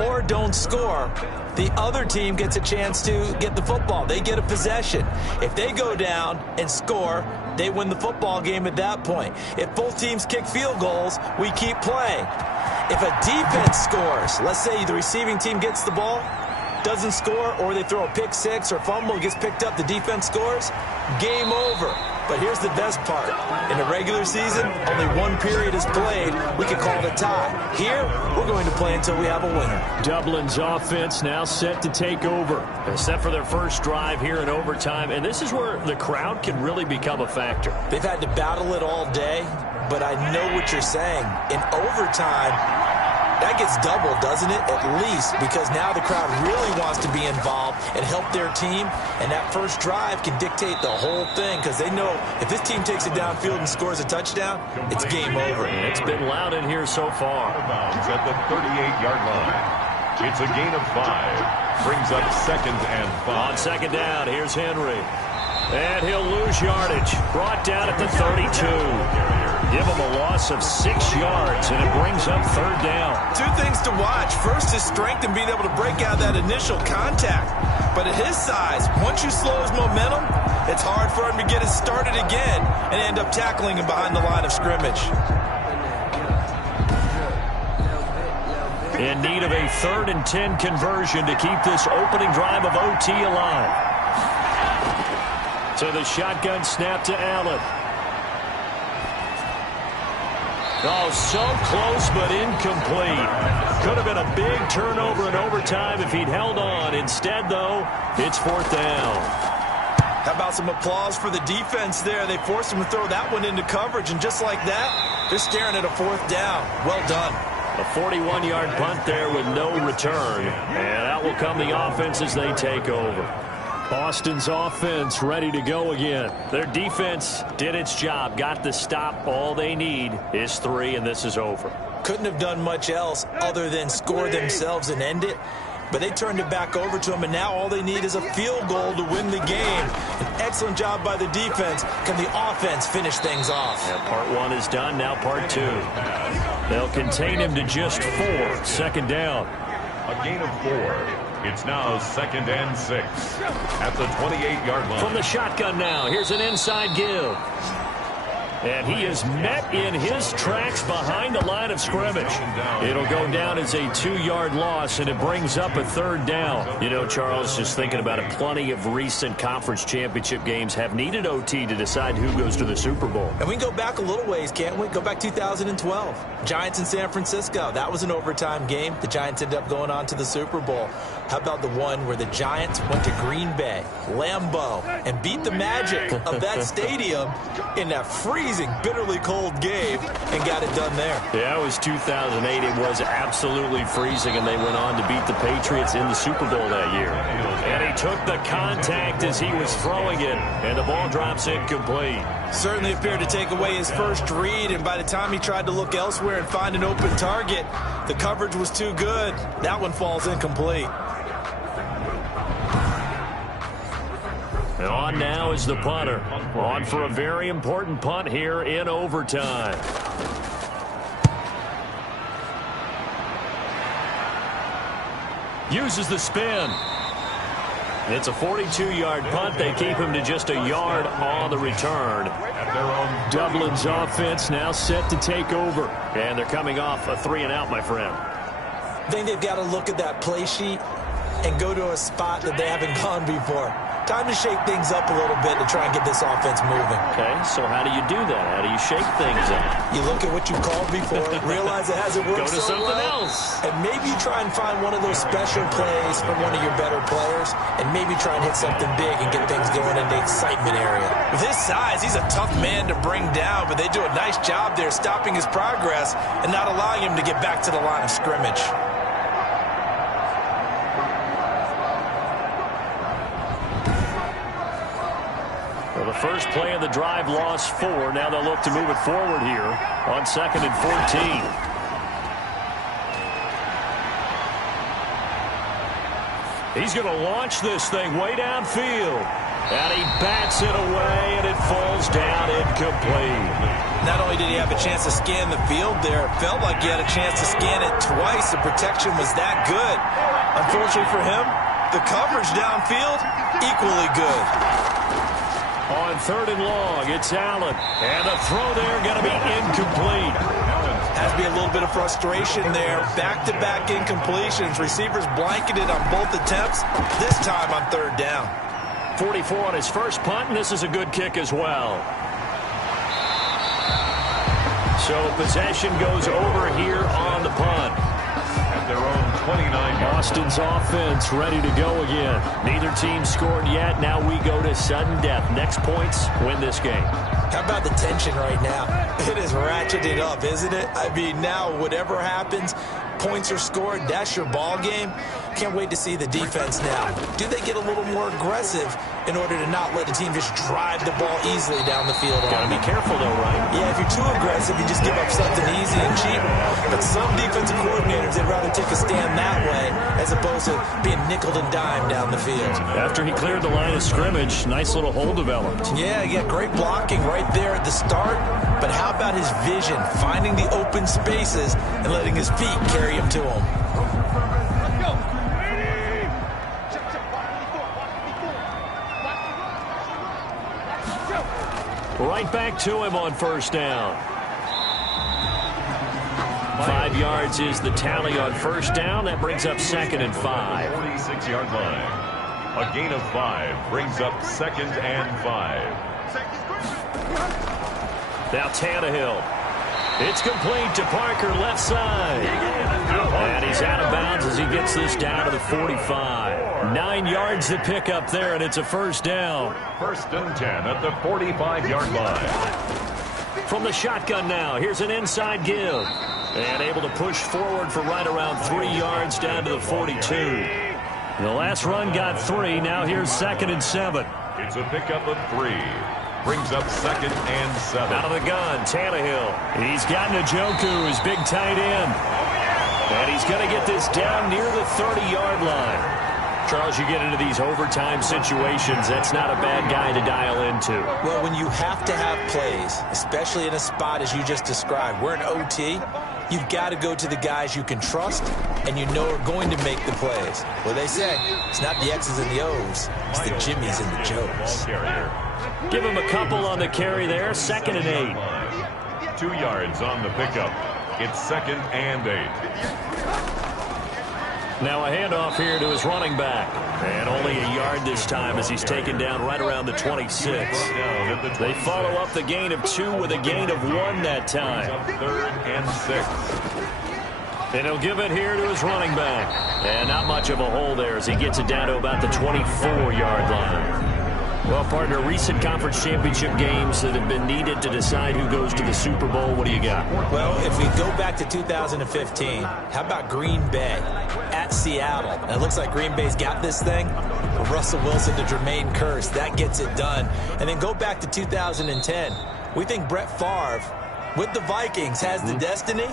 or don't score, the other team gets a chance to get the football. They get a possession. If they go down and score, they win the football game at that point. If both teams kick field goals, we keep playing. If a defense scores, let's say the receiving team gets the ball, doesn't score, or they throw a pick six or fumble, gets picked up, the defense scores, game over. But here's the best part. In the regular season, only one period is played. We can call it a tie. Here, we're going to play until we have a winner. Dublin's offense now set to take over. Set for their first drive here in overtime. And this is where the crowd can really become a factor. They've had to battle it all day, but I know what you're saying. In overtime, that gets doubled, doesn't it? At least, because now the crowd really wants to be involved and help their team, and that first drive can dictate the whole thing, because they know if this team takes it downfield and scores a touchdown, it's game over. It's been loud in here so far. At the 38-yard line. It's a gain of 5. Brings up 2nd and 5. On 2nd down, here's Henry. And he'll lose yardage. Brought down at the 32. Give him a loss of 6 yards, and it brings up 3rd down. 2 things to watch. First, his strength and being able to break out that initial contact. But at his size, once you slow his momentum, it's hard for him to get it started again and end up tackling him behind the line of scrimmage. In need of a 3rd and 10 conversion to keep this opening drive of OT alive. So the shotgun snap to Allen. Oh, so close but incomplete. Could have been a big turnover in overtime if he'd held on. Instead, though, it's 4th down. How about some applause for the defense there? They forced him to throw that one into coverage, and just like that, they're staring at a 4th down. Well done. A 41-yard punt there with no return. And out will come the offense as they take over. Boston's offense ready to go again. Their defense did its job, got the stop. All they need is 3, and this is over. Couldn't have done much else other than score themselves and end it. But they turned it back over to him, and now all they need is a field goal to win the game. An excellent job by the defense. Can the offense finish things off? Yeah, part 1 is done, now part 2. They'll contain him to just 4. 2nd down. A gain of 4. It's now 2nd and 6 at the 28-yard line. From the shotgun now, here's an inside give. And he is met in his tracks behind the line of scrimmage. It'll go down as a 2-yard loss, and it brings up a 3rd down. You know, Charles, just thinking about it, plenty of recent conference championship games have needed OT to decide who goes to the Super Bowl. And we can go back a little ways, can't we? Go back 2012. Giants in San Francisco. That was an overtime game. The Giants ended up going on to the Super Bowl. How about the one where the Giants went to Green Bay, Lambeau, and beat the magic of that stadium in that freezing, bitterly cold game and got it done there? Yeah, it was 2008. It was absolutely freezing, and they went on to beat the Patriots in the Super Bowl that year. And he took the contact as he was throwing it, and the ball drops incomplete. Certainly appeared to take away his first read, and by the time he tried to look elsewhere and find an open target, the coverage was too good. That one falls incomplete. And on now is the punter. On for a very important punt here in overtime. Uses the spin. It's a 42-yard punt. They keep him to just a yard on the return. Dublin's offense now set to take over. And they're coming off a 3-and-out, my friend. I think they've got to look at that play sheet and go to a spot that they haven't gone before. Time to shake things up a little bit to try and get this offense moving. Okay, so how do you do that? How do you shake things up? You look at what you called before, realize it hasn't worked so well. Go to something else. And maybe try and find one of those special plays from one of your better players, and maybe try and hit something big and get things going in the excitement area. With his size, he's a tough man to bring down, but they do a nice job there stopping his progress and not allowing him to get back to the line of scrimmage. The first play of the drive lost 4. Now they'll look to move it forward here on 2nd and 14. He's going to launch this thing way downfield. And he bats it away, and it falls down incomplete. Not only did he have a chance to scan the field there, it felt like he had a chance to scan it twice. The protection was that good. Unfortunately for him, the coverage downfield, equally good. On 3rd and long, it's Allen. And the throw there going to be incomplete. Has to be a little bit of frustration there. Back-to-back incompletions. Receivers blanketed on both attempts, this time on 3rd down. 44 on his first punt, and this is a good kick as well. So possession goes over here on the punt. At their own 29. Boston's offense ready to go again. Neither team scored yet. Now we go to sudden death. Next points win this game. How about the tension right now? It is ratcheted up, isn't it? I mean, now whatever happens, points are scored, that's your ball game. Can't wait to see the defense now. Do they get a little more aggressive in order to not let the team just drive the ball easily down the field? Gotta be careful though, right? Yeah, if you're too aggressive, you just give up something easy and cheap. But some defensive coordinators, they'd rather take a stand that way as opposed to being nickel and dime down the field. After he cleared the line of scrimmage, nice little hole developed. Yeah, great blocking right there at the start. But how about his vision, finding the open spaces and letting his feet carry him to him? Right back to him on first down. 5 yards is the tally on first down. That brings up 2nd and 5. 46-yard line. A gain of 5 brings up 2nd and 5. Now Tannehill. It's complete to Parker, left side. And he's out of bounds as he gets this down to the 45. 9 yards to pick up there, and it's a first down. 1st and 10 at the 45-yard line. From the shotgun now, here's an inside give. And able to push forward for right around 3 yards down to the 42. The last run got 3. Now here's 2nd and 7. It's a pickup of 3. Brings up 2nd and 7. Out of the gun, Tannehill. He's got Njoku, his big tight end. And he's going to get this down near the 30-yard line. Charles, you get into these overtime situations, that's not a bad guy to dial into. Well, when you have to have plays, especially in a spot as you just described, we're in OT, you've got to go to the guys you can trust and you know are going to make the plays. Well, they say it's not the X's and the O's, it's the Jimmies and the Joes. Give him a couple on the carry there, 2nd and 8. 2 yards on the pickup. It's 2nd and 8. Now a handoff here to his running back. And only a yard this time as he's taken down right around the 26. They follow up the gain of 2 with a gain of 1 that time. 3rd and 6. And he'll give it here to his running back. And not much of a hole there as he gets it down to about the 24-yard line. Well, partner, recent conference championship games that have been needed to decide who goes to the Super Bowl. What do you got? Well, if we go back to 2015, how about Green Bay at Seattle? And it looks like Green Bay's got this thing. Russell Wilson to Jermaine Kearse, that gets it done. And then go back to 2010. We think Brett Favre with the Vikings has the destiny.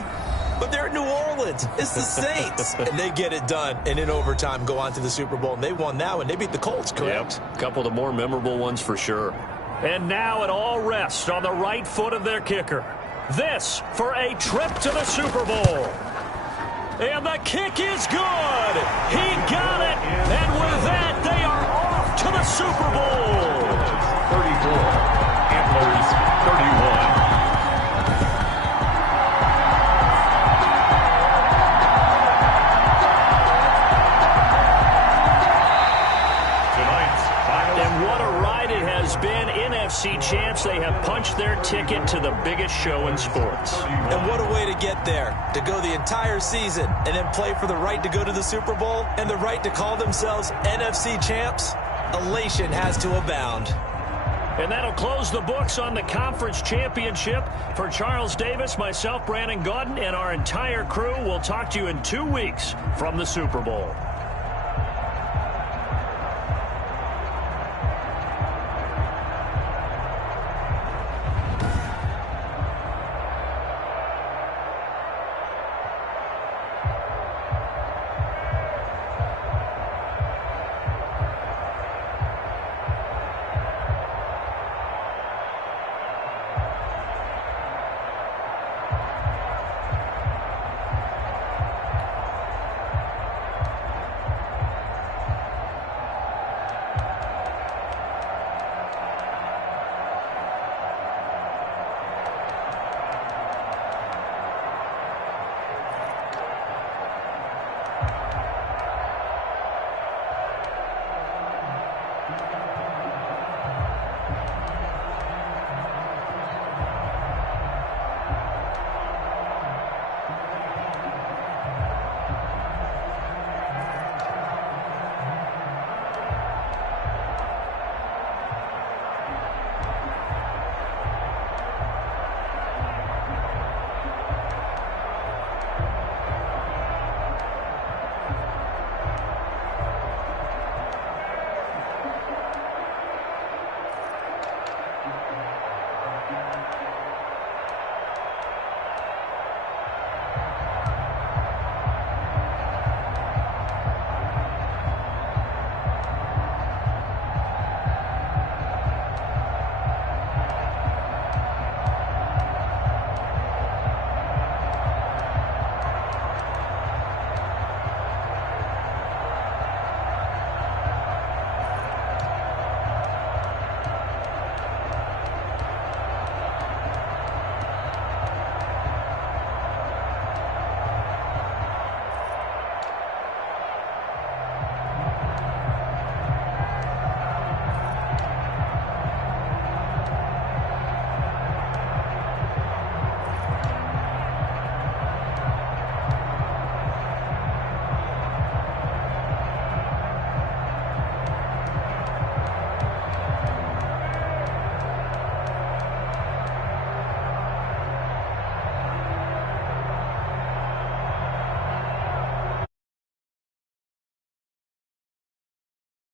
But they're at New Orleans. It's the Saints. And they get it done. And in overtime, go on to the Super Bowl. And they won that one. They beat the Colts, correct? Yep. A couple of the more memorable ones for sure. And now it all rests on the right foot of their kicker. This for a trip to the Super Bowl. And the kick is good. He got it. And with that, they are off to the Super Bowl. 34. Antlers, 31. Been NFC champs. They have punched their ticket to the biggest show in sports. And what a way to get there, to go the entire season and then play for the right to go to the Super Bowl and the right to call themselves NFC champs. Elation has to abound. And that'll close the books on the conference championship. For Charles Davis, myself, Brandon Gaudin, and our entire crew, we'll talk to you in 2 weeks from the Super Bowl.